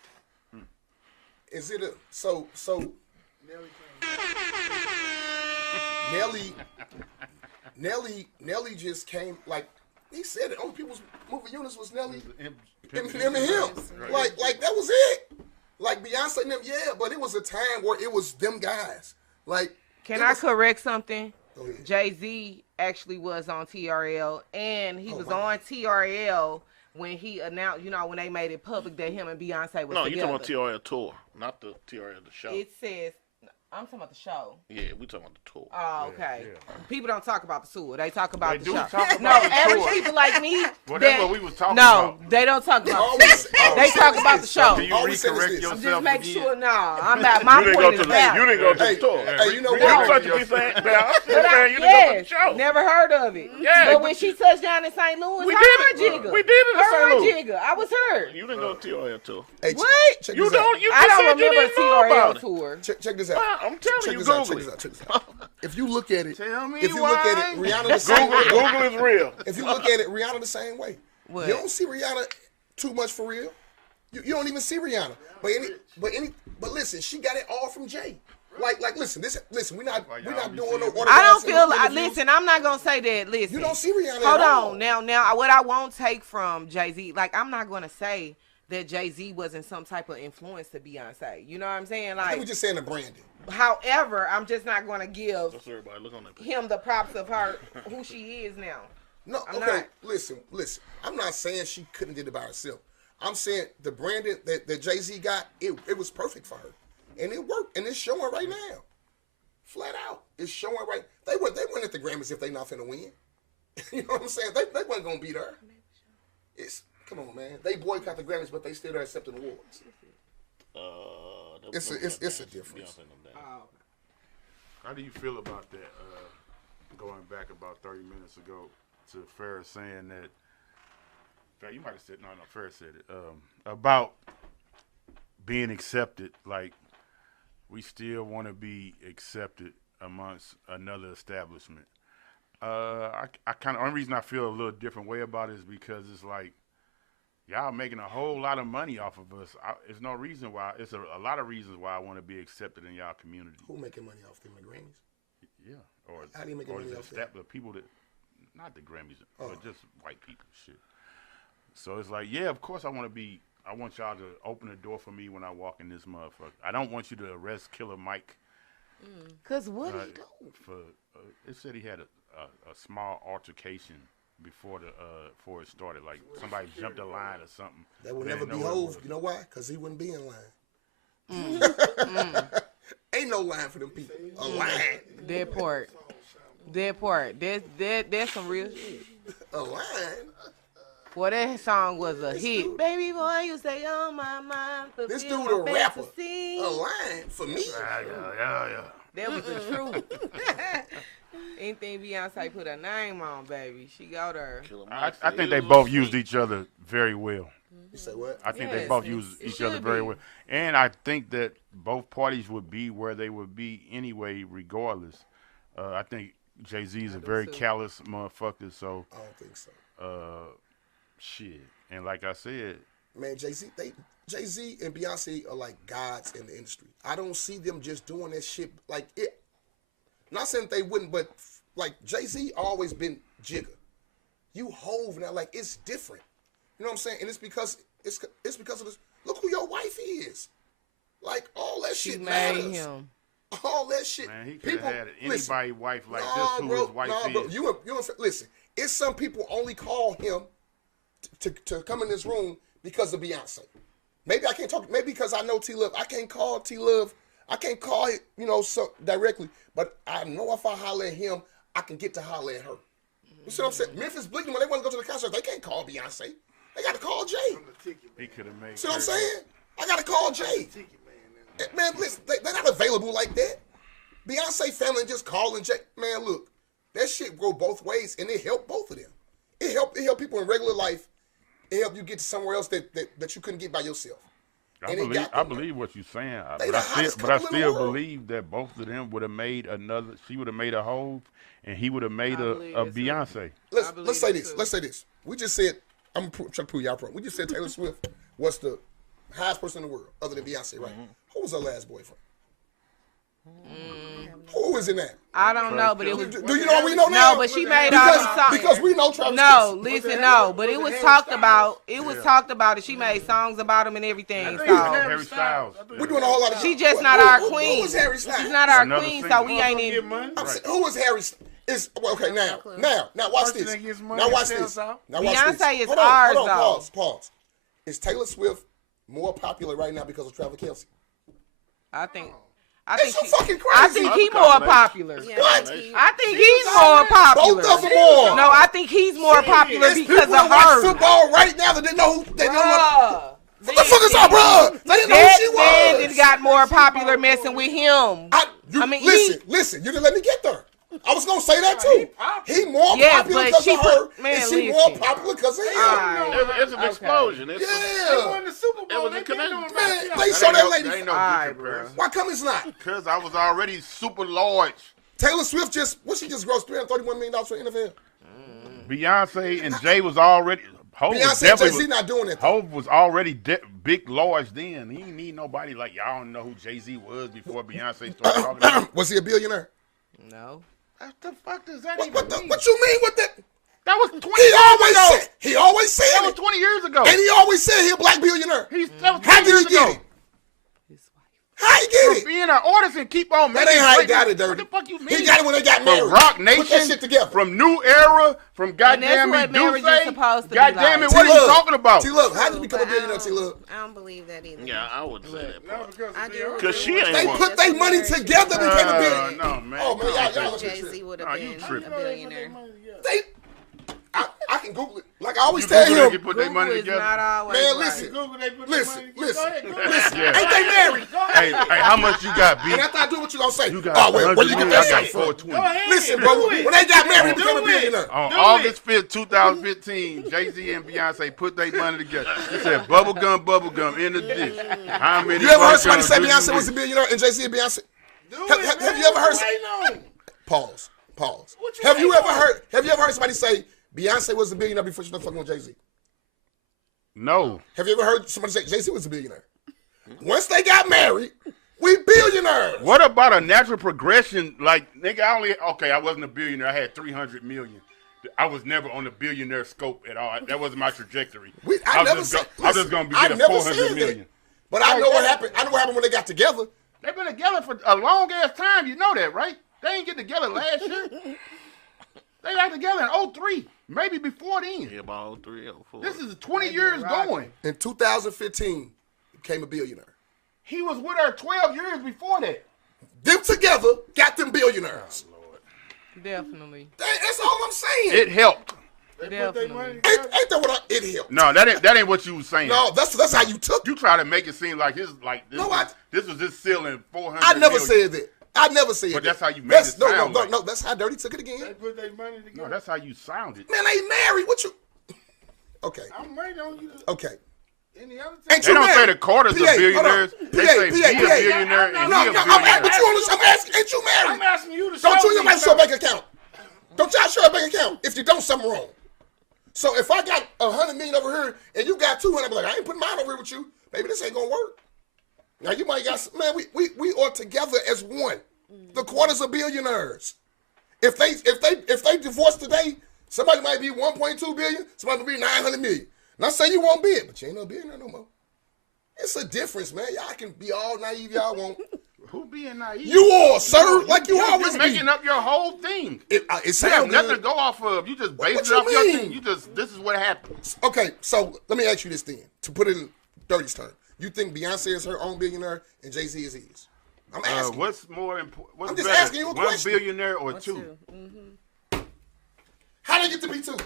Is it a so Nelly just came, like he said it. Only people's moving units was Nelly, him and him. Right. Like that was it. Like Beyonce and them, yeah, but it was a time where it was them guys. Like, Can it I was- correct something? Go ahead. Jay-Z actually was on TRL, and he was wow. on TRL when he announced, you know, when they made it public that him and Beyonce was No, you together. talking about TRL tour, not the TRL the show. It says, I'm talking about the show. Yeah, we talking about the tour. Oh, okay. yeah. People don't talk about the tour. They talk about They the do show. talk No, about the average tour. people like me. Well, that- that's what we was talking no, about. they don't talk about All the we tour. say- all we They say talk is about the this. show. Can you All we say is recorrect this. yourself Just make again? sure, I'm not. My You didn't go point to is the valid. you didn't go to Hey, the tour. hey, you know You what? such a big fan. Now, I'm But saying you didn't go to the yes, show. never heard of it. Yeah, But when she touched down in St. Louis, We her did and it. Jigga. We did it in Her St. and Louis. Jigga. I was her. You didn't go to TRL tour. Hey, What? Check You this don't. out. You I just don't said you remember didn't know about TRL it. tour. Check this out. Well, I'm telling Check you, this out. Google Check it. this out. If you look at it, Tell me if you look at it, why. Rihanna the same way. Google is real. If you look at it, Rihanna the same way. What? You don't see Rihanna too much for real. You don't even see Rihanna. But listen, she got it all from Jay. Like listen, we're not doing no order. I don't feel. Listen, I'm not gonna say that. Listen, You don't see Rihanna. Hold at all. on, now, what I won't take from Jay-Z, like I'm not gonna say that Jay-Z wasn't some type of influence to Beyonce. You know what I'm saying? I think Like, we're just saying the branding. however, I'm just not gonna give That's everybody. Look on that picture. him the props of her who she is now. No, I'm okay. not. Listen. I'm not saying she couldn't did it by herself. I'm saying the branding that Jay-Z got, it was perfect for her, and it worked, and it's showing right now. Flat out, it's showing right. They went at the Grammys if they not finna win. You know what I'm saying? They wasn't gonna beat her. Come on, man. They boycott the Grammys, but they still there accepting awards. It's a difference. How do you feel about that? Going back about 30 minutes ago to Farrah saying that You might have said no. Ferris said it about being accepted. Like we still want to be accepted amongst another establishment. I kind of only reason I feel a little different way about it is because it's like y'all making a whole lot of money off of us. There's no reason why. It's a lot of reasons why I want to be accepted in y'all community. Who making money off them, the Grammys? Yeah, or how do you make money off them? The people that, not the Grammys, but just white people shit. So it's like, yeah, of course I want y'all to open the door for me when I walk in this motherfucker. I don't want you to arrest Killer Mike. Cause what he do? It said he had a small altercation before it started. Like somebody jumped a line or something. That would never be Hov. You know why? Because he wouldn't be in line. Ain't no line for them people. A line. That part. That's some real shit. A line. Well, that song was a hit. Baby boy, you say on my mind. This dude a rapper. A line for me. Yeah. That was the truth. Anything Beyonce put her name on, baby, she got her. I think they both used each other very well. You say what? I think they both used each other very well. And I think that both parties would be where they would be anyway, regardless. I think Jay-Z is a very callous motherfucker, so. I don't think so. Shit. And like I said. Man, Jay-Z and Beyonce are like gods in the industry. I don't see them just doing that shit like it. Not saying they wouldn't, but like Jay-Z always been Jigga. You Hov now, like it's different. You know what I'm saying? And it's because of this. Look who your wife is. Like all that shit matters. Made him. All that shit. Man, he could have had anybody wife like this who his wife is. Bro, you listen. It's some people only call him to come in this room because of Beyonce. Maybe I can't talk. Maybe because I know T Love. I can't call T Love. I can't call it, so directly. But I know if I holler at him, I can get to holler at her. You see what I'm saying? Memphis Bleak, when they want to go to the concert, they can't call Beyonce. They got to call Jay. He could have made. See what I'm saying? I got to call Jay. Man, listen, they're not available like that. Beyonce family just calling Jay. Man, look, that shit go both ways, and it helped both of them. It helped people in regular life. It helped you get to somewhere else that you couldn't get by yourself. I believe what you're saying, but I still believe that both of them would have made another. She would have made a Hov, and he would have made a Beyonce. Let's say this. Let's say this. We just said I'm trying to prove y'all wrong. We just said Taylor Swift was the highest person in the world, other than Beyonce, right? Who was her last boyfriend? Who was in that? I don't know, but it was. Do you know what we know now? No, but she made all the songs. Because we know Travis. No, listen, no, but it was talked about. It was talked about, and she made songs about him and everything. So Harry Styles. We're doing a whole lot of. She just not our queen. Who was Harry Styles? She's not our queen, so we ain't in. Who was Harry? Okay. Now watch this. Now watch this. Beyonce is hold ours, on, though. Pause. Is Taylor Swift more popular right now because of Travis Kelce? I think fucking crazy. I think he's more popular. Yeah, What? I think he's more popular. Both of them are. No, I think he's more popular There's because people of that watch her. football right now that they know who they know. Bruh. What the fuck is up, bro? They didn't know who she was. That man got more popular messing with him. Listen. You didn't let me get there. I was gonna say that too. He more popular but because she of her, man, and she listen. more popular because of him. It's an explosion. Yeah. the Super Bowl. It was a connection. Man, they show that lady. Ain't no Alright, good comparison. Why come it's not? Because I was already super large. Taylor Swift she just grossed $331 million for the NFL. Beyonce and Jay was already. Beyonce and Jay-Z not doing that. Hov was already big, large then. He didn't need nobody like y'all don't know who Jay-Z was before Beyonce started talking about him. Was he a billionaire? No. What the fuck does that What even mean? you mean with that? That was 20 years ago. He always said That was it. 20 years ago. And he always said he a black billionaire. That was 20 How did years he get ago. it? How he get For it? being an artist and keep on That making ain't how he great- got it, Dirty. What the fuck you mean? He got it when they got married. From Rock Nation, Put that shit together. from New Era, from goddamn what marriage is supposed to be goddamn like. it, what are you T-Love. talking about? T-Love, how did you become a billionaire, T-Love? I don't believe that either. Yeah, I would say that. No, because I do. Because she ain't They one. put their money together and became a billionaire. No, man. Oh, man, y'all look at Jay-Z this. would Nah, have you been a tripping. billionaire. I can Google it. Like I always You tell Google him. they put their money Google is together. not always Man, right. listen. Google, they put Listen. Go ahead, Yeah. Ain't they married? Hey, how much you got, B? And after I do what you gonna say, You got oh, wait, where you get that I got shit from? 420. Listen, bro, when they got married, he became a billionaire. On August 5th, 2015, Jay-Z and Beyonce put their money together. He said, bubblegum in the dish. How many You ever heard bubblegums somebody say do you Beyonce was a need? billionaire and Jay-Z and Beyonce? Have you ever heard? Pause. Have you ever heard somebody say Beyonce was a billionaire before she started fucking with Jay-Z? No. Have you ever heard somebody say Jay-Z was a billionaire? Once they got married, we billionaires. What about a natural progression? Like, nigga, I wasn't a billionaire. I had 300 million. I was never on the billionaire scope at all. That wasn't my trajectory. I was just going to be getting 400 million. That. But I know what happened. I know what happened when they got together. They've been together for a long ass time. You know that, right? They ain't get together last year. They got together in 03, maybe before then. Yeah, about 03, 04. This is 20 years going. In 2015, he became a billionaire. He was with her 12 years before that. Them together got them billionaires. Oh, Lord. Definitely. That's all I'm saying. It helped. Definitely. Ain't that what it helped? No, that ain't what you was saying. No, that's how you took it. You try to make it seem like this No, this was just ceiling 400 I never million. said that. I never said But that. that's how you made it sound No, like. no, that's how Dirty took it again. They put their money together. No, that's how you sounded. Man, they married. What you? Okay. I'm waiting on you to. Okay. Any other Ain't They you don't say married? the Carters PA, are billionaires. hold on. They PA, say be a billionaire and No, he a no, billionaire. I'm asking, ain't you married? I'm asking you to Don't show you me nobody show a something. bank account? Don't y'all show a bank account? If you don't, something wrong. So if I got 100 million over here and you got 200, I'm like, I ain't putting mine over here with you. Baby, this ain't gonna work. Now you might got man, we are together as one. The Carters are billionaires. If they divorce today, somebody might be 1.2 billion, somebody might be 900 million. Not saying you won't be it, but you ain't no billionaire no more. It's a difference, man. Y'all can be all naive y'all want. Who being naive? You are, sir, like you always You're be. making up your whole thing. It You have sounds nothing good. to go off of. You just base What it you off your mean? thing. This is what happened. Okay, so let me ask you this then, to put it in Dirty's term. You think Beyonce is her own billionaire and Jay-Z is his? I'm asking. What's more important? What's I'm just better? asking you a One question. billionaire or two? How they get to be two?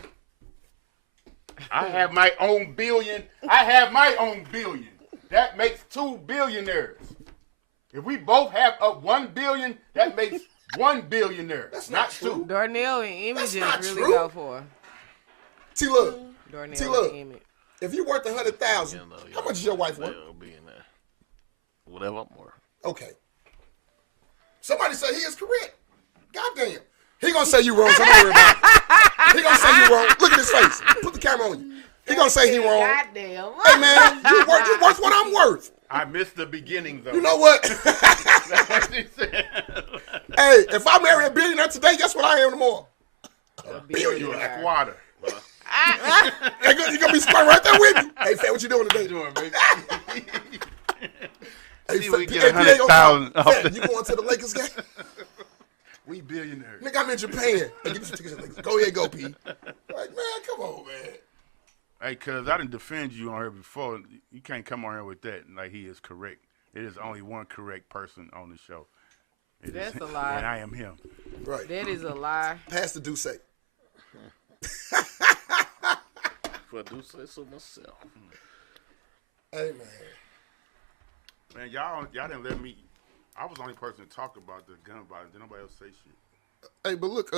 I have my own billion. I have my own billion. That makes 2 billionaires. If we both have 1 billion, that makes 1 billionaire. That's not not true. 2. Darnell and That's Emmett not just true. really go for T-Look, Darnell T-Look, and Emmett. if you worth 100,000, how much is your wife worth? They'll be in there. Whatever I'm worth. Okay. Somebody say he is correct. Goddamn. He gonna say you wrong, so don't worry about it. He gonna say you wrong. Look at his face. Put the camera on you. He gonna say he wrong. Goddamn. Hey man, you worth what I'm worth. I missed the beginning though. You know what? That's what she said. Hey, if I marry a billionaire today, guess what I am tomorrow? You're a squatter. Hey, you gonna be squatting right there with me. Hey, fam, what you doing today? Doing, baby. Hey, See, we Fam, get PA 100,000 off Fam, the- you going to the Lakers game? We billionaires. Nigga, I'm in Japan. Hey, get me some tickets to the Lakers. Go ahead, go, P. Like, man, come on, man. Hey, cuz I didn't defend you on here before. You can't come on here with that like he is correct. It is only one correct person on the show. It That's is, a lie. And I am him. Right. That is a lie. Pass the Duce. If I do say so myself. Hey, man. Man, y'all didn't let me. I was the only person to talk about the gun violence. Did nobody else say shit? Hey, but look,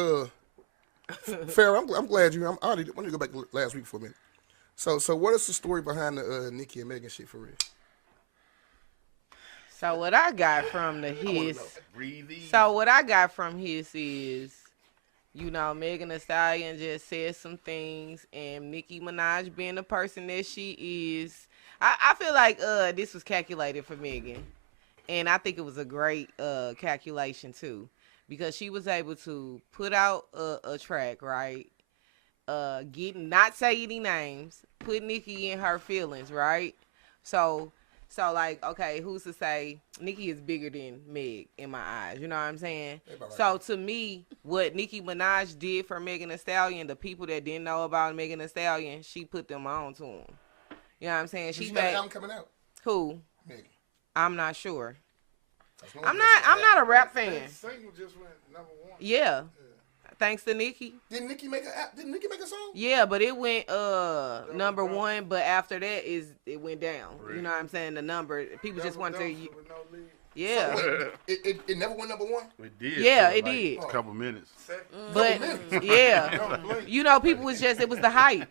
Farrah, I'm glad you. I want to go back to last week for a minute. So what is the story behind the Nicki and Megan shit for real? So what I got from the his. Breathe easy. So what I got from his is, Megan Thee Stallion just said some things, and Nicki Minaj being the person that she is, I feel like this was calculated for Megan, and I think it was a great calculation too, because she was able to put out a track, right? Not say any names, put Nicki in her feelings, right? So like, okay, who's to say Nicki is bigger than Meg in my eyes? You know what I'm saying? So to me, what Nicki Minaj did for Megan Thee Stallion, the people that didn't know about Megan Thee Stallion, she put them on to him. You know what I'm saying? She got an album coming out. Who? Megan. I'm not sure. That's no I'm difference. not a rap fan. That single just went #1. Yeah. thanks to Nicki. Didn't Nicki make a song? Yeah, but it went number one. But after that it went down. Really? You know what I'm saying? The number people just want to. Yeah. So, it never went number one? It did. Yeah, it did. A couple minutes. But, yeah. You know, people was just, it was the hype.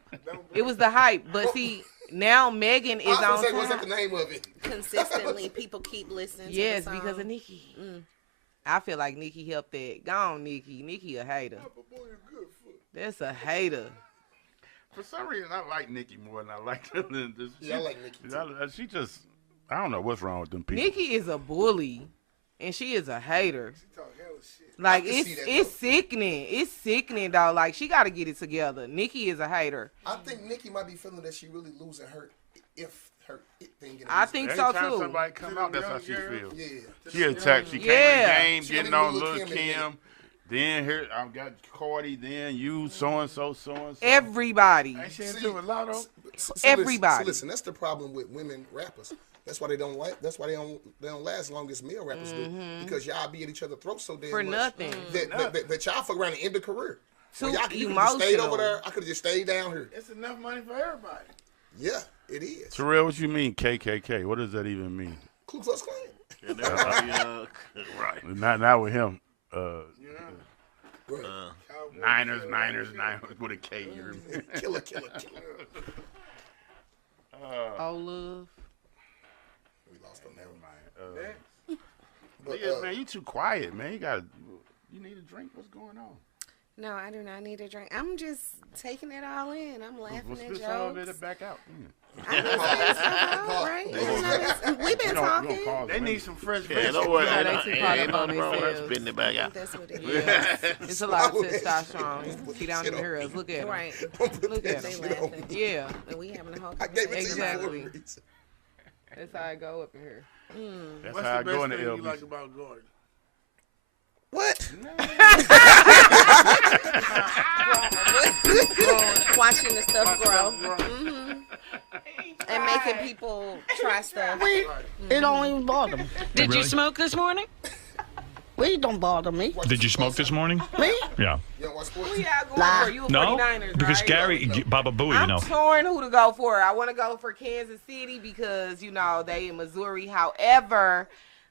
It was the hype. But see, now Megan is on time. What's that the name of it? Consistently, people keep listening to yes, the song. because of Nicki. I feel like Nicki helped that. Go on, Nicki. Nicki a hater. That's a hater. For some reason, I like Nicki more than I like than this. Yeah, I like Nicki too. She just, I don't know what's wrong with them people. Nicki is a bully, and she is a hater. She talk hella shit. Like, it's sickening. It's sickening, though. Like, she got to get it together. Nicki is a hater. I think Nicki might be feeling that she really losing her thing. I think so, Anytime too. somebody come out, that's how she feels. Yeah. She attacked. She came in the game, getting on Lil' Kim. Then here, I got Cardi. Then you, so-and-so. Everybody. Ain't she into a lot of? Everybody. Listen, that's the problem with women rappers. That's why they don't like. That's why they don't last as long as male rappers do. Because y'all be at each other's throats so damn For much nothing. That y'all fuck around and end the career. Too Well, y'all could emotional. just stayed over there. I could have just stayed down here. It's enough money for everybody. Yeah, it is. Terrell, what you mean KKK? What does that even mean? Ku Klux Klan. And everybody, right. Not with him. Right. Niners with a K. Killer. Oh, love. We lost on that one. But yeah, man, you too quiet, man. You need a drink. What's going on? No, I do not need a drink. I'm just taking it all in. I'm laughing We'll at spit some of jokes. it back out. I'm just spitting stuff out, right? We've been talking. They need some fresh Yeah, veggies. don't worry. Yeah, they too caught Ain't up on nothing wrong with themselves. spitting it back out. That's what it is. Yeah. It's a lot of testosterone. He don't even hear us. Look at him. Right. Look at They him. laughing. Yeah. And we having a whole I gave it to you Exactly. for a reason. That's how I go up in here. That's What's how the I go best in the thing you LBC. like about Gordon? What? Watching the stuff grow. And making people try stuff. It don't even bother me. Did you smoke this morning? Weed don't bother me. Did you smoke this morning? Me? Yeah. You don't watch sports? Who y'all going for? You a No, 49ers, because right? Gary, Baba Booey, you I'm know. torn who to go for. I want to go for Kansas City because, you know, they in Missouri. However,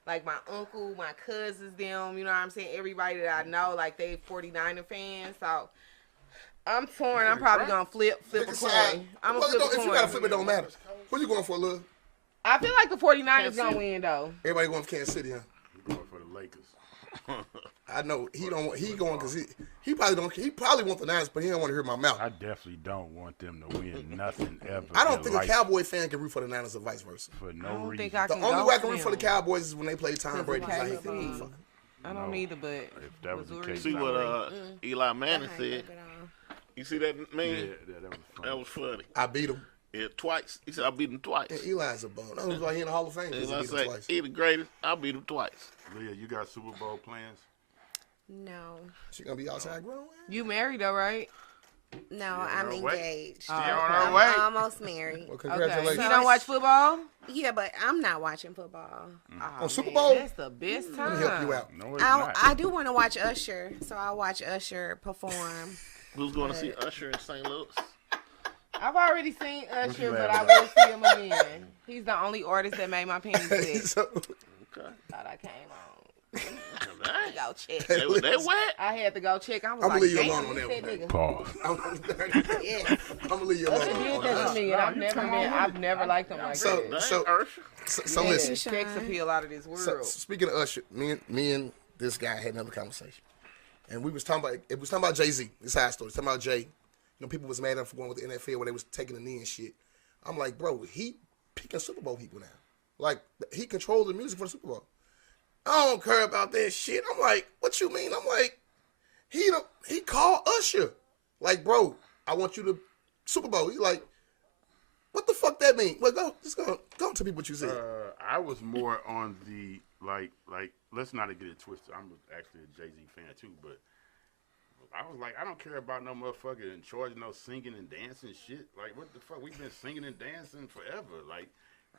like my uncle, my cousins, them, you know what I'm saying? Everybody that I know, like they 49er fans. So I'm torn. I'm probably going to flip a coin. I'm going to flip a coin. If you got to flip, it don't matter. Who you going for, Lil? I feel like the 49ers going to win, though. Everybody going for Kansas City, huh? Going for the Lakers. I know he don't. He going because he probably don't. He probably want the Niners, but he don't want to hear my mouth. I definitely don't want them to win nothing ever. I don't in think life a Cowboy fan can root for the Niners or vice versa. for I no don't reason. think I The can only go way I can root for the them. Cowboys is when they play Tom Brady. 'Cause I hate the KC. motherfucker. I don't either, but If that was the Missouri case, See I what would. Eli Manning said. You see that Yeah, man? that was funny. That was funny. I beat him. Yeah, twice. He said I beat him twice. And Eli's a bum. That was why he in the Hall of Fame. 'Cause he Eli beat him said twice. he the greatest. I beat him twice. Leah, you got Super Bowl plans? No. She gonna be outside growing. you married, though, right? No, on I'm her way. engaged. She on her I'm way. almost married. Well, Okay. congratulations. You don't watch football? Yeah, but I'm not watching football. Oh, Super man, Bowl? That's the best time. Let me help you out. No, it's not. I do want to watch Usher, so I'll watch Usher perform. Who's going to see Usher in St. Louis? I've already seen Usher, you but I laughing will see him again. He's the only artist that made my pennies wet. So, Okay. Thought I came on. Dang. Go check. They wet? I had to go check. I was I'ma like, leave you damn, alone on he that said one. nigga. Pause. Yeah. I'm gonna leave you alone. Usher did on that to that. me, and I've never liked him like So- that. Dang, So- Usher. So Yeah, listen. sex appeal out of this world. So, speaking of Usher, me and this guy had another conversation, and we was talking about Jay-Z. This side story. Talking about Jay. You know, people was mad at him for going with the NFL where they was taking a knee and shit. I'm like, bro, he picking Super Bowl people now. Like, he controls the music for the Super Bowl. I don't care about that shit. I'm like, what you mean? I'm like, he called Usher. Like, bro, I want you to Super Bowl. He like, what the fuck that mean? Well, go to people what you said. I was more on the like. Let's not get it twisted. I'm actually a Jay-Z fan too, but I was like, I don't care about no motherfucker in charge of no singing and dancing shit. Like, what the fuck? We've been singing and dancing forever. Like,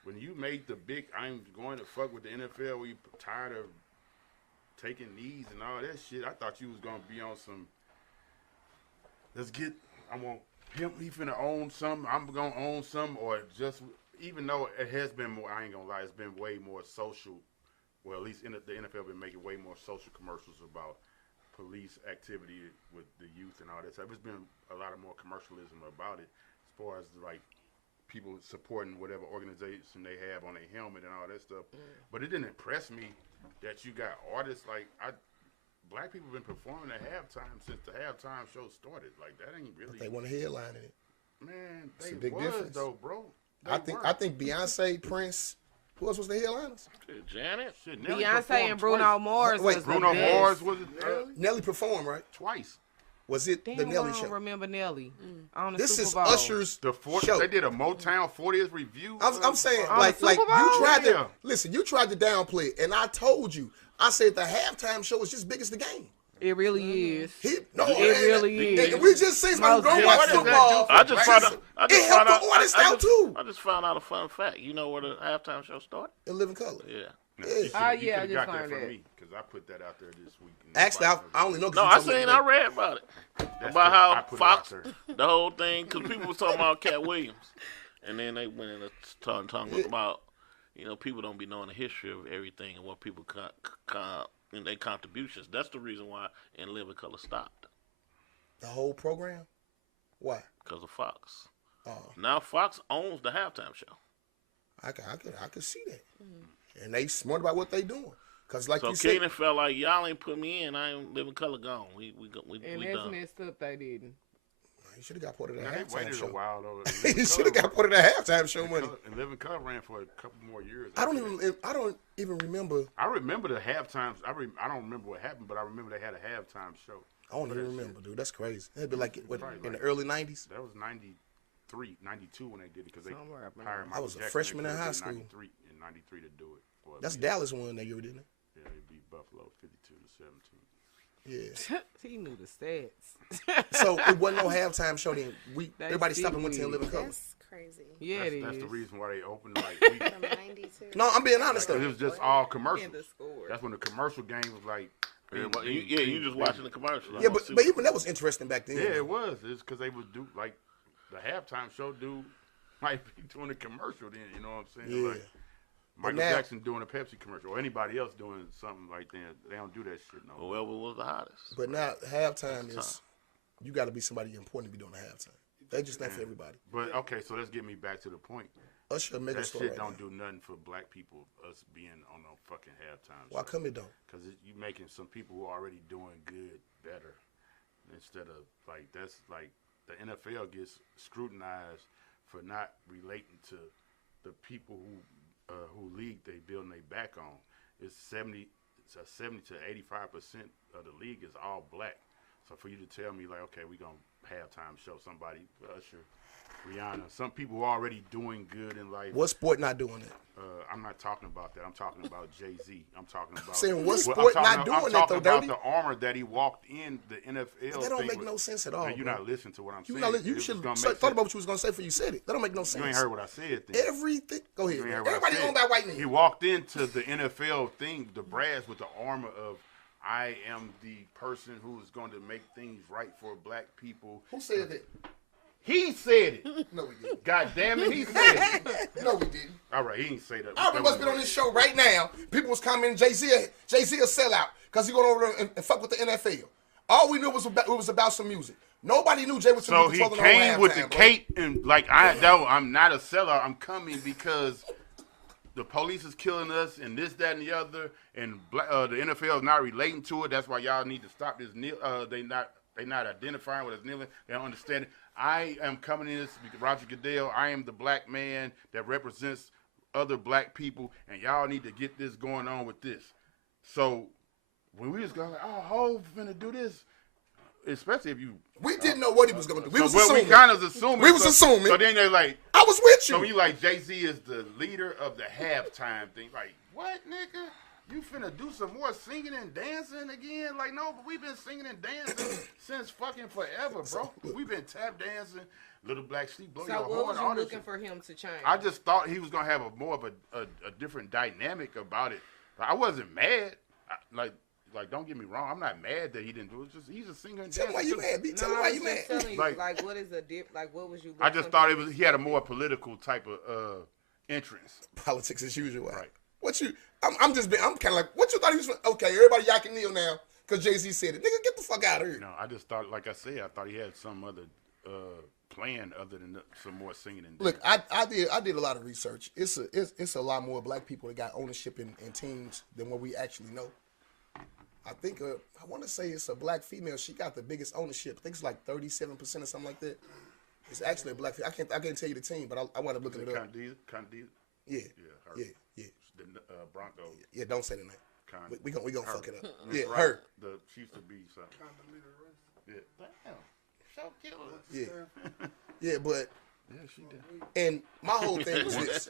when you made the big, I'm going to fuck with the NFL, where you tired of taking knees and all that shit. I thought you was gonna be on some let's get. I want him. He finna own something. I'm gonna own something, or just even though it has been more. I ain't gonna lie. It's been way more social. Well, at least the NFL been making way more social commercials about police activity with the youth and all that stuff. It's been a lot of more commercialism about it, as far as like people supporting whatever organization they have on their helmet and all that stuff. But it didn't impress me that you got artists like black people been performing at halftime since the halftime show started. Like that ain't really. But they want a headline in it. Man, It's they a big difference. though, bro. I think Beyonce, Prince. Who else was the headliners? Janet. Shit, Nelly Beyonce performed and Bruno twice. Mars Wait, was Bruno the best. Mars was it Nelly performed, right? twice. Was it Damn, the Nelly I show? don't remember Nelly on the This Super is Bowl. Usher's show. They did a Motown 40th review. I'm saying, On like the Super you Bowl? tried Yeah. to listen. You tried to downplay it, and I told you. I said the halftime show is just big as the game. It really is. It really is. And we just seen somebody Most go definitely. watch What does that football. do I just found out. It helped the artists out too. I just found out a fun fact. You know where the halftime show started? In living color. Yeah. No, Yeah. you coulda- Oh, you yeah, I coulda just got that learned from that. me because I put that out there this week. Actually, I only know. 'cause No, you I told me seen. that. I read about it. That's About 'cause I how put it Fox, out there. the whole thing, because people were talking about Cat Williams, and then they went in and started talking about, people don't be knowing the history of everything and what people in their contributions. That's the reason why In Living Color stopped, The whole program. Why? because of Fox. Oh, Now Fox owns the halftime show. I could see that. And they smart about what they doing. Cause like So you said, Keenan felt like y'all ain't put me in. I ain't Living Color gone. We And that's done. messed up they didn't. you should have got part of that Now, they halftime waited show. a while though. You should have got part of that halftime show money. And Living Color ran for a couple more years. I don't even remember. I remember the halftime. I don't remember what happened, but I remember they had a halftime show. I don't even remember, dude. That's crazy. It'd be like what, Right, in the like- early '90s. That was 93, 92 when they did it because they Somewhere up in hired there. Michael was a Jackson. freshman They in could've high did school. 93 in 93 to do it. Well, That's yeah, Dallas won that year, didn't it? Yeah, they beat Buffalo 52 to 17. Yeah. He knew the stats. So it wasn't no halftime show then. They Everybody still stopped and went to win. Living Color. That's crazy. Yeah, it is. That's the reason why they opened like From 92. No, I'm being honest it though. was just all commercials. In the score. That's when the commercial game was like. You just watching the commercial. Yeah, but even that was interesting back then. Yeah, it was. It's because they would do like the halftime show. Might be doing a commercial then. You know what I'm saying? Yeah. Like, But Michael now- Jackson doing a Pepsi commercial or anybody else doing something like that. They don't do that shit no more. Whoever was the hottest. But now halftime is you got to be somebody important to be doing the halftime. They just not for everybody. But okay, so let's get me back to the point. Usher mega That star shit right don't now. do nothing for black people. Us being on no fucking halftime. Why come it don't? Because you making some people who are already doing good better instead of like that's like the NFL gets scrutinized for not relating to the people who league they building their back on. It's 70 to 85% of the league is all black. So for you to tell me like, okay, we gonna halftime show somebody, Usher, Rihanna, some people who are already doing good in life. What sport not doing it? I'm not talking about that. I'm talking about Jay-Z. I'm talking about Saying what Well, sport I'm not talking- doing I'm that, talking though, about Dirty? the armor that he walked in the NFL. That don't thing make with. no sense at all. Man, you're bro. not listening to what I'm You, saying. not, you It was should gonna have make thought sense. about what you was gonna say before you said it. That don't make no sense. You ain't heard what I said then. Everything. Go ahead. You ain't Man. heard what I Everybody said. owned by white men. He walked into the NFL thing, the brass, with the armor of, I am the person who is going to make things right for black people. Who said that? He said it. No, we didn't. God damn it, he said it. No, we didn't. All right, he didn't say that. I must been on this show right now. People was commenting Jay-Z a sellout because he going over there and fuck with the NFL. All we knew was it was about some music. Nobody knew Jay was So he came with the cape and like I'm not a sellout. I'm coming because the police is killing us and this, that, and the other, and the NFL is not relating to it. That's why y'all need to stop this. They not identifying with us kneeling. They don't understand it. I am coming in this Roger Goodell. I am the black man that represents other black people, and y'all need to get this going on with this. So when we was going like, oh, Hov finna do this, especially if you. We didn't know what he was going to do. We was assuming. We kind of assuming. We was assuming. So then they're like, I was with you. so when you like Jay-Z is the leader of the halftime thing, like, what, nigga? You finna do some more singing and dancing again? Like, no, but we've been singing and dancing since fucking forever, bro. We've been tap dancing, Little Black Sheep, blow So your what horn, was all you this looking shit. for him to change? I just thought he was gonna have more of a different dynamic about it. I wasn't mad. like, don't get me wrong. I'm not mad that he didn't do it. It's just he's a singer and Tell me dancer. why you too. mad, B. Tell me No, why I was you just mad. telling you, Like- like, what is a dip? Like, what was you? I just thought he had a more political type of entrance. Politics as usual. Right. What you? I'm kind of like, what you thought he was? Okay, everybody y'all can kneel now because Jay-Z said it. Nigga, get the fuck out of here. No, I just thought, like I said, I thought he had some other plan other than some more singing and Look, dancing. I did a lot of research. It's a lot more black people that got ownership in teams than what we actually know. I think I want to say it's a black female. She got the biggest ownership. I think it's like 37% or something like that. It's actually a black. I can't tell you the team, but I want to look it up. Condita? Yeah, her. yeah. The Broncos. Yeah, don't say the name. Con- We gonna fuck it up. Miss Yeah, Wright, her. She used to be something. Yeah. Damn. Show killers. Yeah, yeah, but Yeah, she did. and my whole thing was this.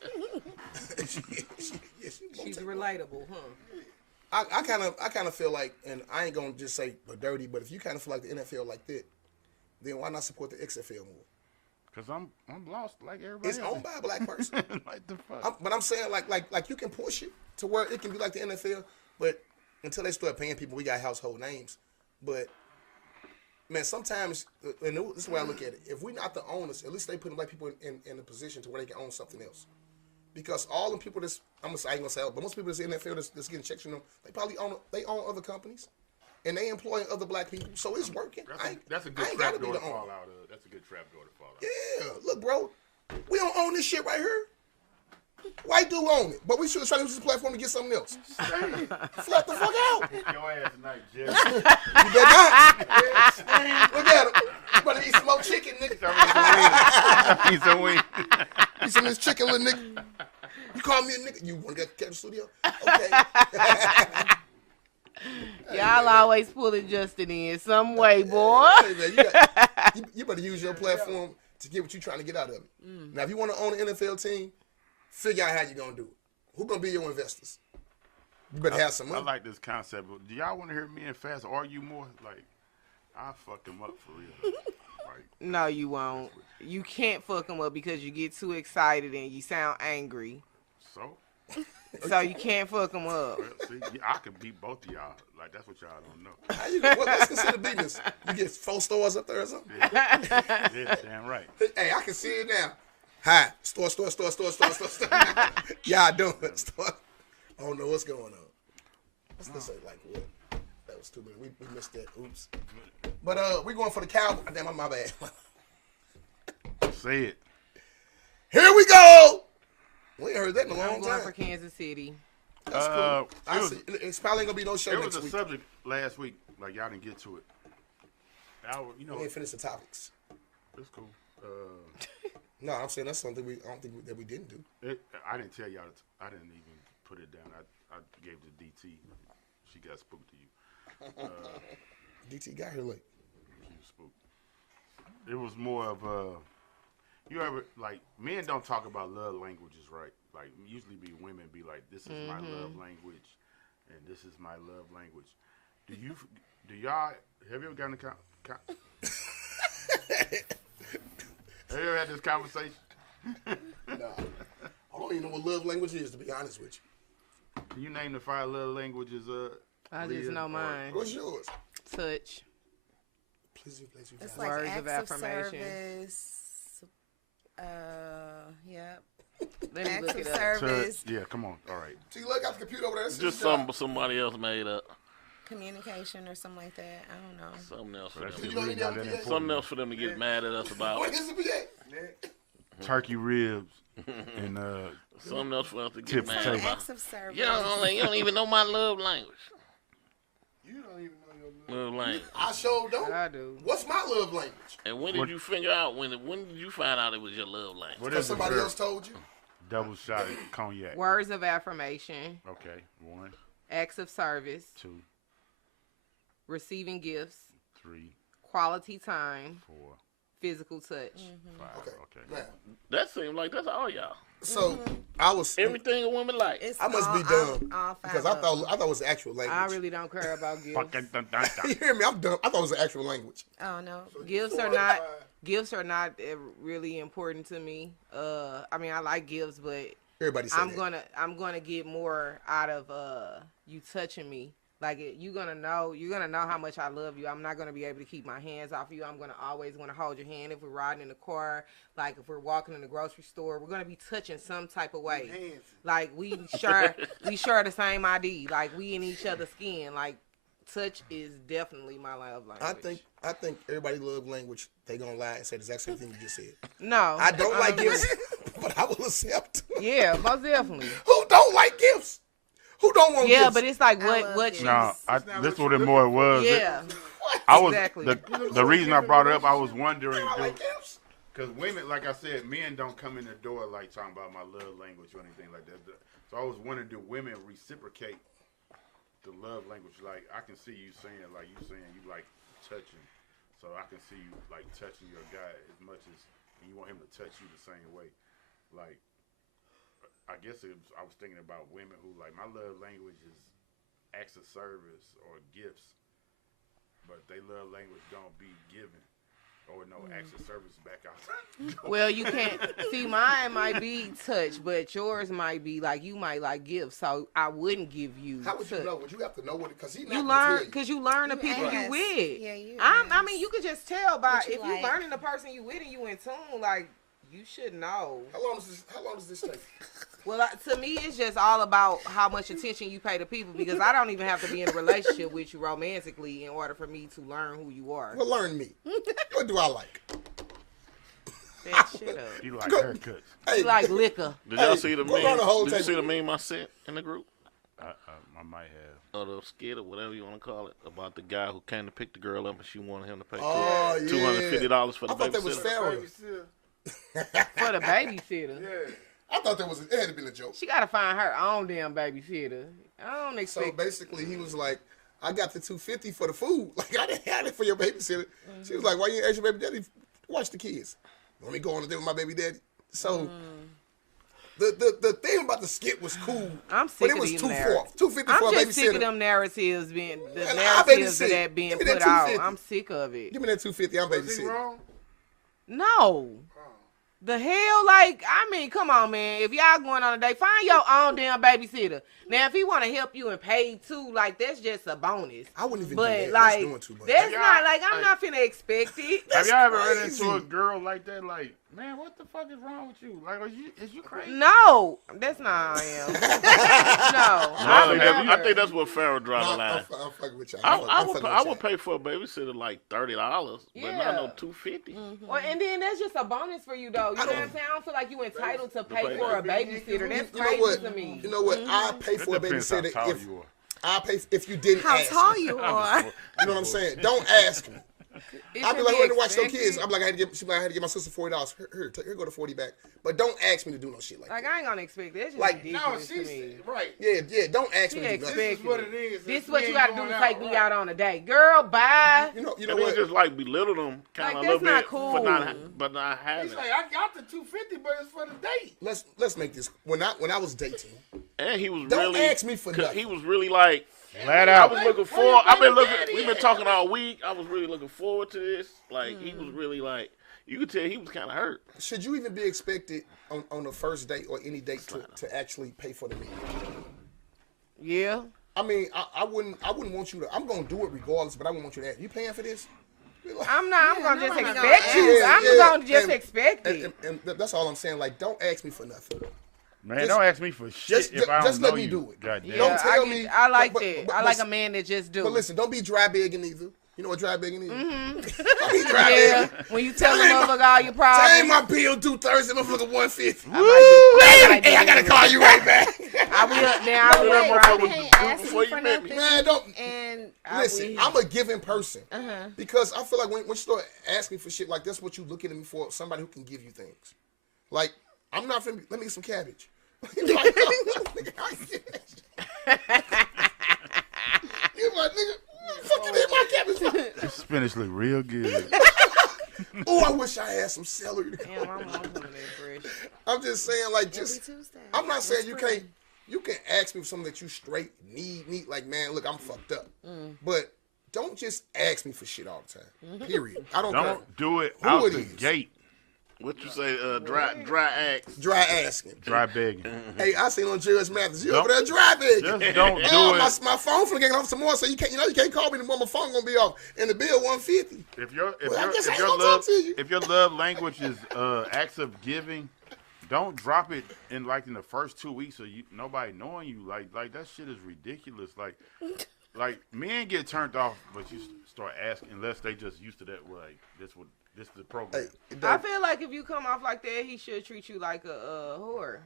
She's relatable, huh? I kind of feel like, and I ain't gonna just say dirty, but if you kind of feel like the NFL like that, then why not support the XFL more? Cause I'm lost like everybody It's else. owned by a black person. Like the fuck. But I'm saying like you can push it to where it can be like the NFL, but until they start paying people, we got household names. But man, sometimes, and this is the way I look at it. If we're not the owners, at least they put black people in a position to where they can own something else. Because all the people I ain't gonna say, but most people that's in the NFL that's getting checks from them, they probably own other companies, and they employ other black people, so it's working. That's a good trap door to fall out of. That's a good trap door to fall out. Yeah, look, bro, we don't own this shit right here. White dude own it, but we should try to use this platform to get something else. Flat the fuck out. Your ass tonight, Jerry. You better not. Look at him. You better eat some more chicken, nigga. He's a wing. Eat some of this chicken, little nigga. You call me a nigga. You want to get the studio? Okay. Y'all always pulling Justin in some way, boy. Hey, man, you better use your platform to get what you're trying to get out of it. Now, if you want to own an NFL team, figure out how you're going to do it. Who's going to be your investors? You better have some money. I like this concept. But do y'all want to hear me and Fast argue more? Like, I'll fuck him up for real. Like, No, you won't. You can't fuck them up because you get too excited and you sound angry. so? So you can't fuck them up. Well, see, I could beat both of y'all. Like, that's what y'all don't know. How you, what's considered business? You get 4 stores up there or something? Yeah, damn right. Hey, I can see it now. Hi, store. Y'all doing it, store. I don't know what's going on. Let's say like what? That was too many. We missed that. Oops. But we going for the Cowboys. Damn, my bad. Say it. Here we go. We ain't heard that in a I'm long going time. for Kansas City. That's cool. It was- It's probably gonna be no show There was next a week. subject last week. Like, y'all didn't get to it. You know, We ain't finished the topics. it's cool. No, I'm saying that's something I don't think that we didn't do. I didn't tell y'all. I didn't even put it down. I gave it to DT. She got spooked to you. DT got here late. She was spooked. It was more of you ever, like, men don't talk about love languages, right? Like, usually women be like, this is my love language, and this is my love language. Do y'all, have you ever gotten have you ever had this conversation? Nah. I don't even know what love language is, to be honest with you. Can you name the 5 love languages? I Leah, just know or- mine. What's yours? Touch. Please, you It's guys. like Words acts of of affirmation. service. Yep. Let me Acts look of it up. service, Yeah, come on. All right. See, look, got the computer over there. That's Just his job. somebody else made up. communication, or something like that. I don't know. Something else for That them. shit You don't really need not that that PA? important. Something else for them to get mad at us about. What is the PA? Turkey ribs and Something else for us to get Tip for mad tape. about. Acts of service. You don't even know my love language. You don't even know your love. Love language. I sure don't. I do. What's my love language? And when did you figure out? When did you find out it was your love language? what Because is it? somebody Sir? else told you. Double shot cognac. Words of affirmation, Okay, 1, acts of service, 2, receiving gifts, 3, quality time, 4, physical touch. 5. Okay. Okay. Now, That seems like that's all y'all. so I was. Everything a woman like. It's I must all- be dumb all five because I of them. thought it was the actual language. I really don't care about gifts. Fucking dun, dun, You dun. hear me? I'm dumb. I thought it was the actual language. Oh no. Gifts are not really important to me. I mean, I like gifts, but Everybody said I'm that. gonna get more out of you touching me Like you're gonna know how much I love you. I'm not gonna be able to keep my hands off you. I'm gonna always want to hold your hand if we're riding in the car, like if we're walking in the grocery store. We're gonna be touching some type of way. Like we share the same ID. Like we in each other's skin. Like touch is definitely my love language. I think everybody love language. They gonna lie and say the exact same thing you just said. No, I don't like gifts, but I will accept. Yeah, most definitely. Who don't like gifts? Who don't want gifts? Yeah, but it's like what you. No, this what it more was. Yeah. I was Exactly. the reason I brought it up. I was wondering, I like gifts. because women, like I said, men don't come in the door like talking about my love language or anything like that. So I was wondering, do women reciprocate the love language? Like I can see you saying, like you saying you like touching, so I can see you like touching your guy as much as, and you want him to touch you the same way. Like I guess I was thinking about women who like my love language is acts of service or gifts. But they love language don't be given or no acts of service back out. Well, you can't see mine might be touch, but yours might be like you might like gifts. So I wouldn't give you. How would touch. you know? Would you have to know what? Because he You learn because you learn the people you ask. with. Yeah, you I ask. mean, you could just tell by What you if like. you learning the person you with and you in tune. Like you should know. How long does this take? Well, to me, it's just all about how much attention you pay to people because I don't even have to be in a relationship with you romantically in order for me to learn who you are. Well, learn me. What do I like? That shit up. You like haircuts. Hey, You like liquor. Did y'all see the go around the whole meme? Did you see the table. meme I sent in the group? I might have. Or the skit or whatever you want to call it about the guy who came to pick the girl up and she wanted him to pay Oh, yeah. $250 for the I thought that was babysitter. Pharaoh. For the babysitter. Yeah. I thought it had to be a joke. She gotta find her own damn babysitter. I don't So expect. basically, he was like, "I got the $250 for the food. Like I didn't have it for your babysitter." She was like, "Why you ain't ask your baby daddy to watch the kids? Let me go on a date with my baby daddy." So the thing about the skit was cool, I'm but sick it of was these $250 narratives. for a I'm just babysitter. sick of them narratives being the Man, I'll narratives of babysit. that being Give me that put out. $250. I'm sick of it. Give me that $250. I'm Is he babysitting. wrong? No. The hell, like, I mean, come on, man. If y'all going on a date, find your own damn babysitter. Now, if he want to help you and pay too, like, that's just a bonus. I wouldn't even But, do that. like, That's doing too much. that's Have not, y'all- like, I'm not finna expect it. Have y'all ever run crazy. into a girl like that? Like, man, what the fuck is wrong with you? Like, is you crazy? No, that's not how I am. No. I think that's what Pharaoh draw the line. I'm fucking with y'all. I would pay for a babysitter like $30, but Yeah. not no $250. Well, and then that's just a bonus for you, though. You know what I'm saying? I don't feel like you entitled to pay for a babysitter. That's You know crazy what? to me. You know what? I pay for a It depends how babysitter tall if you are. I pay if you didn't How ask. tall me. you are. You know what I'm saying? Don't ask me. It I'll be should like, where to watch your expected. kids? I'm like, I had to give. She's like, I had to give my sister $40. Here go the 40 back. But don't ask me to do no shit like Like, that. I ain't gonna expect that. That's just Like, No, ridiculous to she's me. right. Yeah. Don't ask She me to do nothing. This is what it is. This If what we you ain't gotta do going to take me right. out on a date. Girl, bye. You know And then what? just like belittle them kind Like, of a that's little not bit cool. for not having He's it. like, I got the $250, but it's for the date. Let's make this. When I was dating, And he was don't really ask me for 'cause nothing. he was really like Flat I out. was looking Where your forward. I've been baby looking. daddy We've been at? talking all week. I was really looking forward to this. Like he was really like. You could tell he was kind of hurt. Should you even be expected on the first date or any date to actually pay for the meal? Yeah. I mean, I wouldn't want you to. I'm gonna do it regardless, but I wouldn't want you to ask. You paying for this? I'm not. I'm gonna just nobody gonna expect ask. you. Yeah, I'm yeah. gonna just And- expect it. And that's all I'm saying. Like, don't ask me for nothing. Man, Just- don't ask me for shit just- if I don't just know let me you. do it. God damn. Don't Yeah, tell I me- I like but- that. but- I like but- a man that just do. But listen, don't be dry begging either. You know what dry begging is? Mm-hmm. Don't be dry Yeah. begging. When you tell a Dang, motherfucker all your Dang, problems, my bill due Thursday, motherfucker 150. Hey, I gotta call you right back. I will. Now I will. that Wait, motherfucker you was can't ask before me you for met me. nothing. Man, don't And listen. I'm a giving person uh-huh. because I feel like when you start asking for shit like that's what you looking at me for. Somebody who can give you things. Like I'm not finna. Let me get some cabbage. You like, you my nigga. Fucking eat my cabbage. This spinach look real good. Oh, I wish I had some celery. Damn, I want some of that fresh. I'm just saying, like, Every just. Tuesday. I'm not saying you It's can't. free. You can ask me for something that you straight need. Like, man, look, I'm fucked up. But don't just ask me for shit all the time. Period. I don't care. Don't do it Who out it the is. gate. What you say? Dry acts. Dry asking. Dry begging. Hey, I seen on Judge Mathis. You Don't- over there dry begging. Just don't do Oh, it. my phone finna get off some more, so you can't call me anymore. My phone gonna be off, and the bill $150. If your love language is acts of giving, don't drop it in the first 2 weeks of nobody knowing you. Like that shit is ridiculous. Like men get turned off, but you start asking unless they just used to that. Like this is the program. Hey, I feel like if you come off like that, he should treat you like a whore.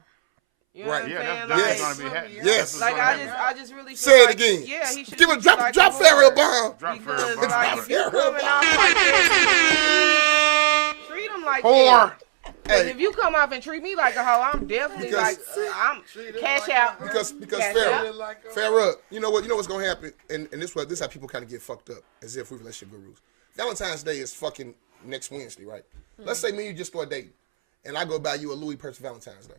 You know Right. what I'm Yeah, saying? that's Yes. gonna be happening. Yes. Like I just really feel Say it like, again. Yeah, he should Give a treat you drop like drop a Pharaoh whore. bomb. Drop Because Pharaoh like bomb. if you coming off like that, treat him like Whore. that. Because Hey. if you come off and treat me like a hoe, I'm definitely Because- I'm cash out. Because Cash Pharaoh, out. Pharaoh, you know what's gonna happen, and this is how people kind of get fucked up, as if we relationship gurus. Valentine's Day is fucking next Wednesday, right? Let's say me and you just start dating, and I go buy you a Louis purse for Valentine's Day.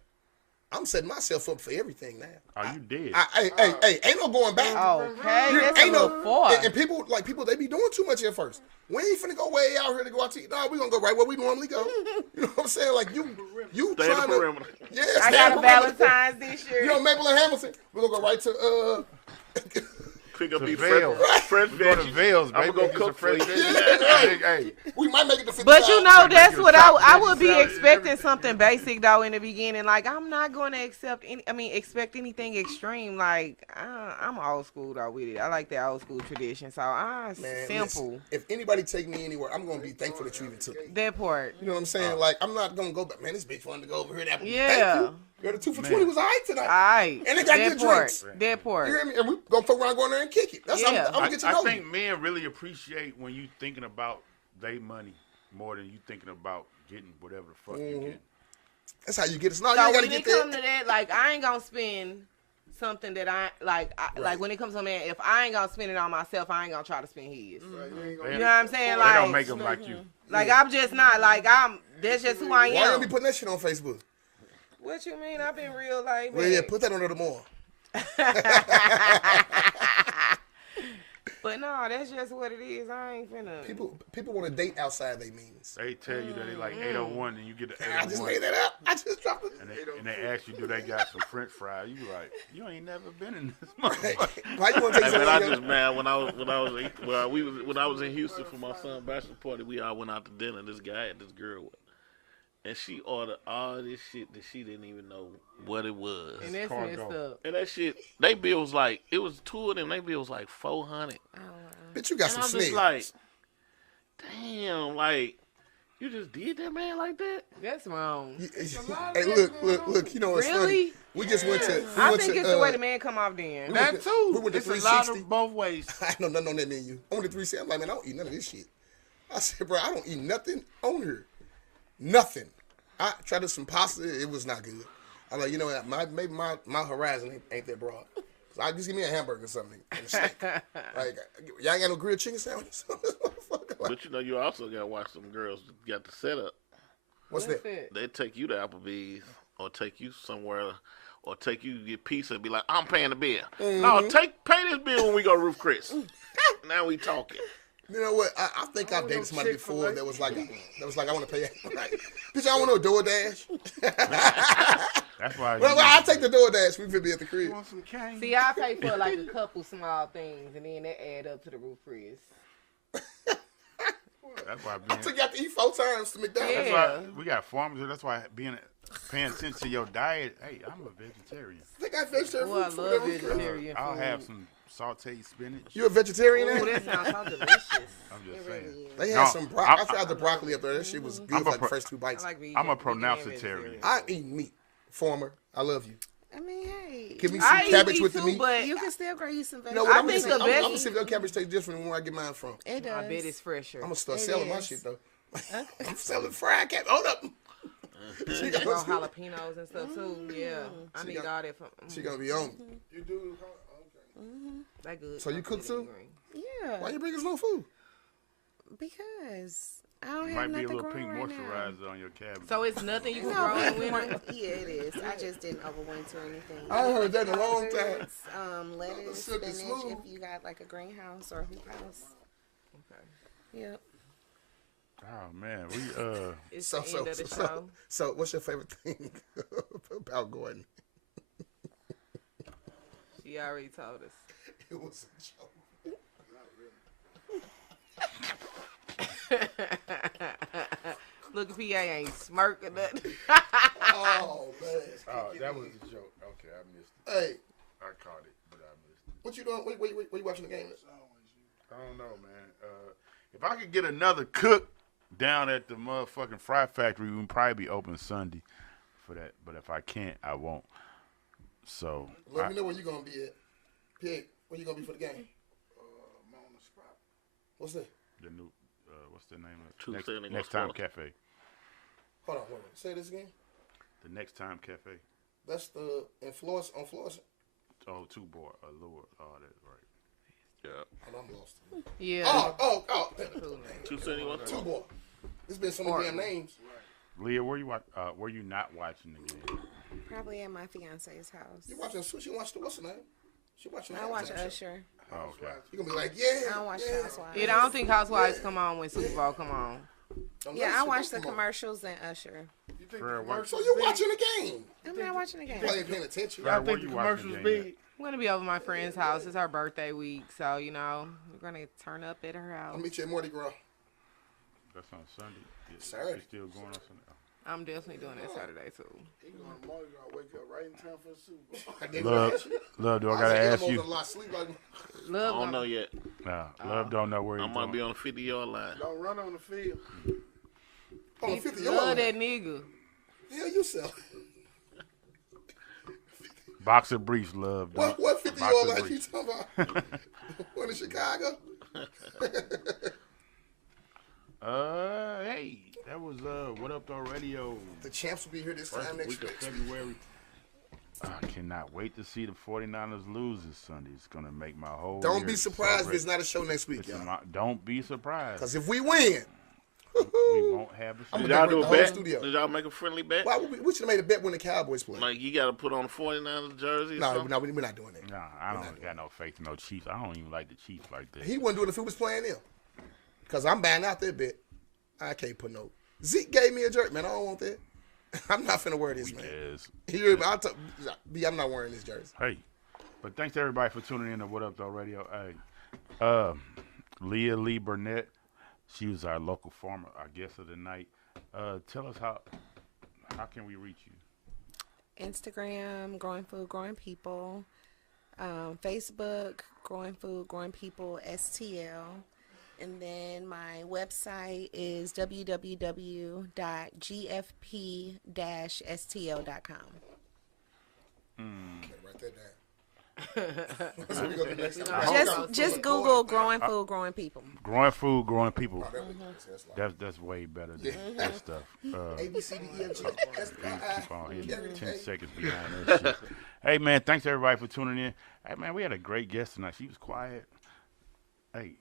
I'm setting myself up for everything now. Oh, you did. Hey, ain't no going back. Okay, You- that's a ain't no little far. and people they be doing too much at first. We ain't finna go way out here to go out to eat. No, we gonna go right where we normally go. You know what I'm saying? Like you Stay in trying the to perimeter. yeah. I stay got in a the perimeter. Valentine's this year. You know Maple and Hamilton. We're gonna go right to Pick up The these Vales. fresh We go to veggies. Vales, I'ma baby. go Get some cook for fresh you. veggies. Hey, we might make it to 50. But you know, that's make it what a top I veggie would be salad, expecting everything. something basic though in the beginning. Like I'm not going to expect anything extreme. Like I'm old school though with it. I like the old school tradition. So simple. Listen, if anybody take me anywhere, I'm gonna be thankful that you even took me. That part. You know what I'm saying? Like I'm not gonna go back. Man, this bitch wanted to go over here. That Yeah. Thank you. Girl, the 2 for $20 was alright tonight. Alright. And they got that good part. drinks. That You part. hear me? And we gonna fuck around, go in there and kick it. That's Yeah. I'm gonna get to I know think you. men really appreciate when you thinking about they money more than you thinking about getting whatever the fuck you get. That's how you get it. No, you So ain't gotta when get it there. comes to that, like I ain't gonna spend something that like when it comes to man, if I ain't gonna spend it on myself, I ain't gonna try to spend his. You know what I'm saying? They Like, don't make them like you. like I'm just not like that's just who I Why you don't am. be putting that shit on Facebook? What you mean? I've been real like Well, yeah, put that on there tomorrow. But no, that's just what it is. I ain't finna. People want to date outside their means. They tell you that they like 801 and you get the I just 801. made that up. I just dropped it. And they ask you, do they got some French fries? You like, you ain't never been in this motherfucker. Why you want to take Hey, man, I something? just when I was in Houston for my son's bachelor party, we all went out to dinner. This guy had this girl with, and she ordered all this shit that she didn't even know what it was. And that's messed up. And that shit, they bill was like, it was 2 of them. They bill was like $400. Bitch, you got And some I'm just sneakers. like, damn, like you just did that, man, like that. That's wrong. Hey, look. You know what's funny? Really? We just went to. I think it's the way the man come off then. That too. We went to It's a lot 360. of both ways. I know nothing on that menu. I went to 360. I'm like, man, I don't eat none of this shit. I said, bro, I don't eat nothing on here. Nothing. I tried some pasta. It was not good. I'm like, you know what? Maybe my horizon ain't that broad. So I just give me a hamburger or something and a steak. Like, y'all ain't got no grilled chicken sandwich. But you know, you also gotta watch some girls got the setup. What's that? They take you to Applebee's or take you somewhere, or take you to get pizza and be like, I'm paying the bill. No, pay this bill when we go to Roof Chris. Now we talking. You know what? I think I've dated somebody before that was like, I want to pay. Like, bitch, I want no DoorDash. That's why. Well, I take the DoorDash. We could be at the crib. want some cane? See, I pay for like a couple small things, and then that add up to the roof Chris. That's why I took you out to eat 4 times to McDonald's. That's Yeah. why we got farmers here. That's why paying attention to your diet. Hey, I'm a vegetarian. They got vegetarian Oh, I food. love vegetarian I'll food. have some sauteed spinach. You a vegetarian Ooh, now? that sounds so delicious. I'm just saying. They had No, some broccoli. I I'm- tried the broccoli up there. That shit was good I'm for a like the pro- first 2 bites. I like I'm a vegan and pronouncitarian. I eat meat. Former, I love you. I mean, hey, Give me some I eat cabbage meat with the too, meat. but you can still grow you some You know vegetables. what? I I'm think gonna the see. I'm best- gonna see if that cabbage tastes different than where I get mine from. It does. I bet it's fresher. I'm gonna start It selling my is. shit though. I'm selling fried cabbage. Hold up. She Grow gonna, jalapenos and stuff too. Yeah, I need all that from. she gonna be on me. You do. Okay. That good. So you cook too? Yeah, Why you bring us no food? because I don't have Might be a nothing little growing pink right now. moisturizer on your cabbage. So it's nothing you can No, grow in winter. yeah, it is. I just didn't overwinter anything. I ain't heard that in a long time. Carrots, lettuce, silky spinach. smooth. If you got like a greenhouse or a hoop house. Okay. Yep. Oh man, we It's So, the so, end of the so, show. so, what's your favorite thing about Gordon? She already told us. It was a joke. Look, PA ain't smirking nothing. Oh man. oh that was a joke. Okay, I missed it. Hey, I caught it, but I missed it. what you doing? Where you watching the game? I don't know, man. If I could get another cook down at the motherfucking Fry Factory, we would probably be open Sunday for that. But if I can't, I won't. So Let me know where you gonna be at. Pig, where you gonna be for the game? I'm on the spot. What's that? the new what's the name of it? 270 Next Time North Cafe. Hold on, wait. Say this again. The Next Time Cafe. That's the in Florence on Florence. Oh, two board, Lure. Oh, that's right. Yeah. Oh, I'm lost. Yeah. Oh. Cool name. 271. Two boy. There's been so many damn names. Leah, where you not watching the game? Probably at my fiance's house. You watching? She watched the what's the name? She watching. I watch Usher. Oh, okay. You gonna be like, yeah. I don't watch yeah. Housewives. Yeah, I don't think Housewives come on when Super Bowl come on. Yeah, I watch the commercials and Usher. You think Fair the work. So commercials you big? watching the game? I'm not watching the game. You ain't paying attention. Right, Y'all where think the you watching the commercials game big? I'm gonna be over my friend's house. It's her birthday week, so you know we're gonna turn up at her house. I'll meet you at Mardi Gras. That's on Sunday. Yeah, Saturday. It's still going on Sunday. I'm definitely doing that Saturday too. He going to Mardi Gras, wake up right in time for the Super Bowl. I didn't Love, ask you. love, do I I gotta said, ask I'm you? on a lot of sleep like I Love don't gonna- know yet. Nah, love don't know where I he's might be going. on the 50-yard line. Don't run on the field. on He 50 love yard. that nigga. Hell, you sell. Boxer briefs, love. don't- What 50 boxer yard like you briefs. talking about? One in Chicago? Hey, that was What Up Doe Radio. The champs will be here this time First next week of week. February. I cannot wait to see the 49ers lose this Sunday. It's gonna make my whole. Don't year be surprised if celebrate. it's not a show next week, y'all. Don't be surprised. Because if we win, We won't have a I'm Did show. y'all decorate do the a whole bet? studio. Did y'all make a friendly bet? why would we should have made a bet when the Cowboys play. Like you got to put on the 49ers jersey or No, something? no, we're not doing that. Nah, I don't got no faith in no Chiefs. I don't even like the Chiefs like that. He wouldn't do it if he was playing them. Because I'm buying out that bet. I can't put no. Zeke gave me a jerk, man. I don't want that. I'm not finna wear this, man. Yes. You hear me? B, I'm not wearing this jersey. Hey, but thanks to everybody for tuning in to What Up Though Radio. Hey, Leah Lee Burnett, she was our local farmer, our guest of the night. Tell us how can we reach you? Instagram, Growing Food, Growing People. Facebook, Growing Food, Growing People, STL. And then my website is www.gfp-stl.com. Write that down. So we gonna do next time. Just Google Growing Food, Growing People. Growing food, growing people. Oh, that's like That's way better than that stuff. A, B, C, D, E, F, G, S, P, I, Keep on hitting Every 10 day. seconds behind that shit. Hey, man, thanks everybody for tuning in. Hey, man, we had a great guest tonight. She was quiet. Hey,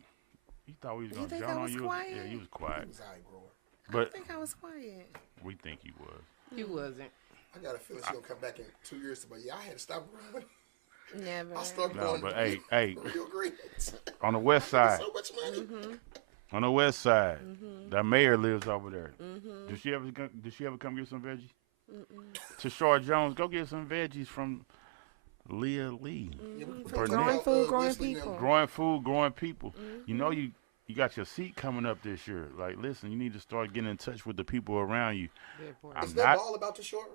you thought we was You going to think jump I on was you? quiet? Yeah, you was quiet. It was all right, bro. But I think I was quiet. we think you was. He wasn't. I got a feeling she's gonna come back in 2 years. But yeah, I had to stop growing. Never. I started No, going. but hey, real green. on the west side, So much money. on the west side, the mayor lives over there. Did she ever come get some veggies? To Shar Jones, go get some veggies from Leah Lee. Yeah, we can Growing talk about, food, growing Wesley people. now. Growing food, growing people. You know you got your seat coming up this year. Like, listen, you need to start getting in touch with the people around you. I'm Is that not. ball about to short?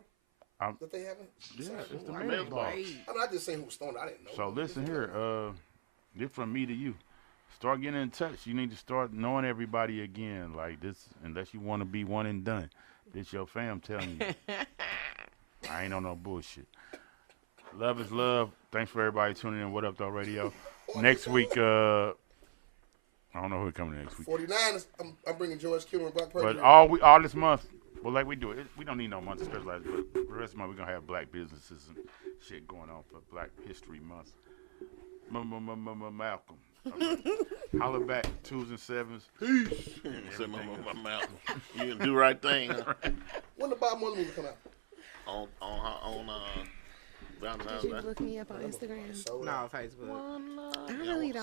I'm- That they haven't? Yeah, it's the Men's men's ball. ball. I mean, I just saying who was throwing it. I didn't know. So listen here, this from me to you. Start getting in touch. You need to start knowing everybody again. Like this, unless you want to be one and done. This your fam telling you. I ain't on no bullshit. Love is love. Thanks for everybody tuning in. What Up Though Radio. Next week, I don't know who's coming next week. 49ers. I'm bringing George Kittle and Brock Purdy. But all this month, well, like we do it, we don't need no month to specialize. But the rest of the month, we're gonna have black businesses and shit going on for Black History Month. Malcolm, holler back 2s and 7s. Peace. Say my mouth. You can do right thing. Huh? When the Bob Marley movie come out? on Valentine's Did you Day. look me up on Instagram? So, No, Facebook. I really don't.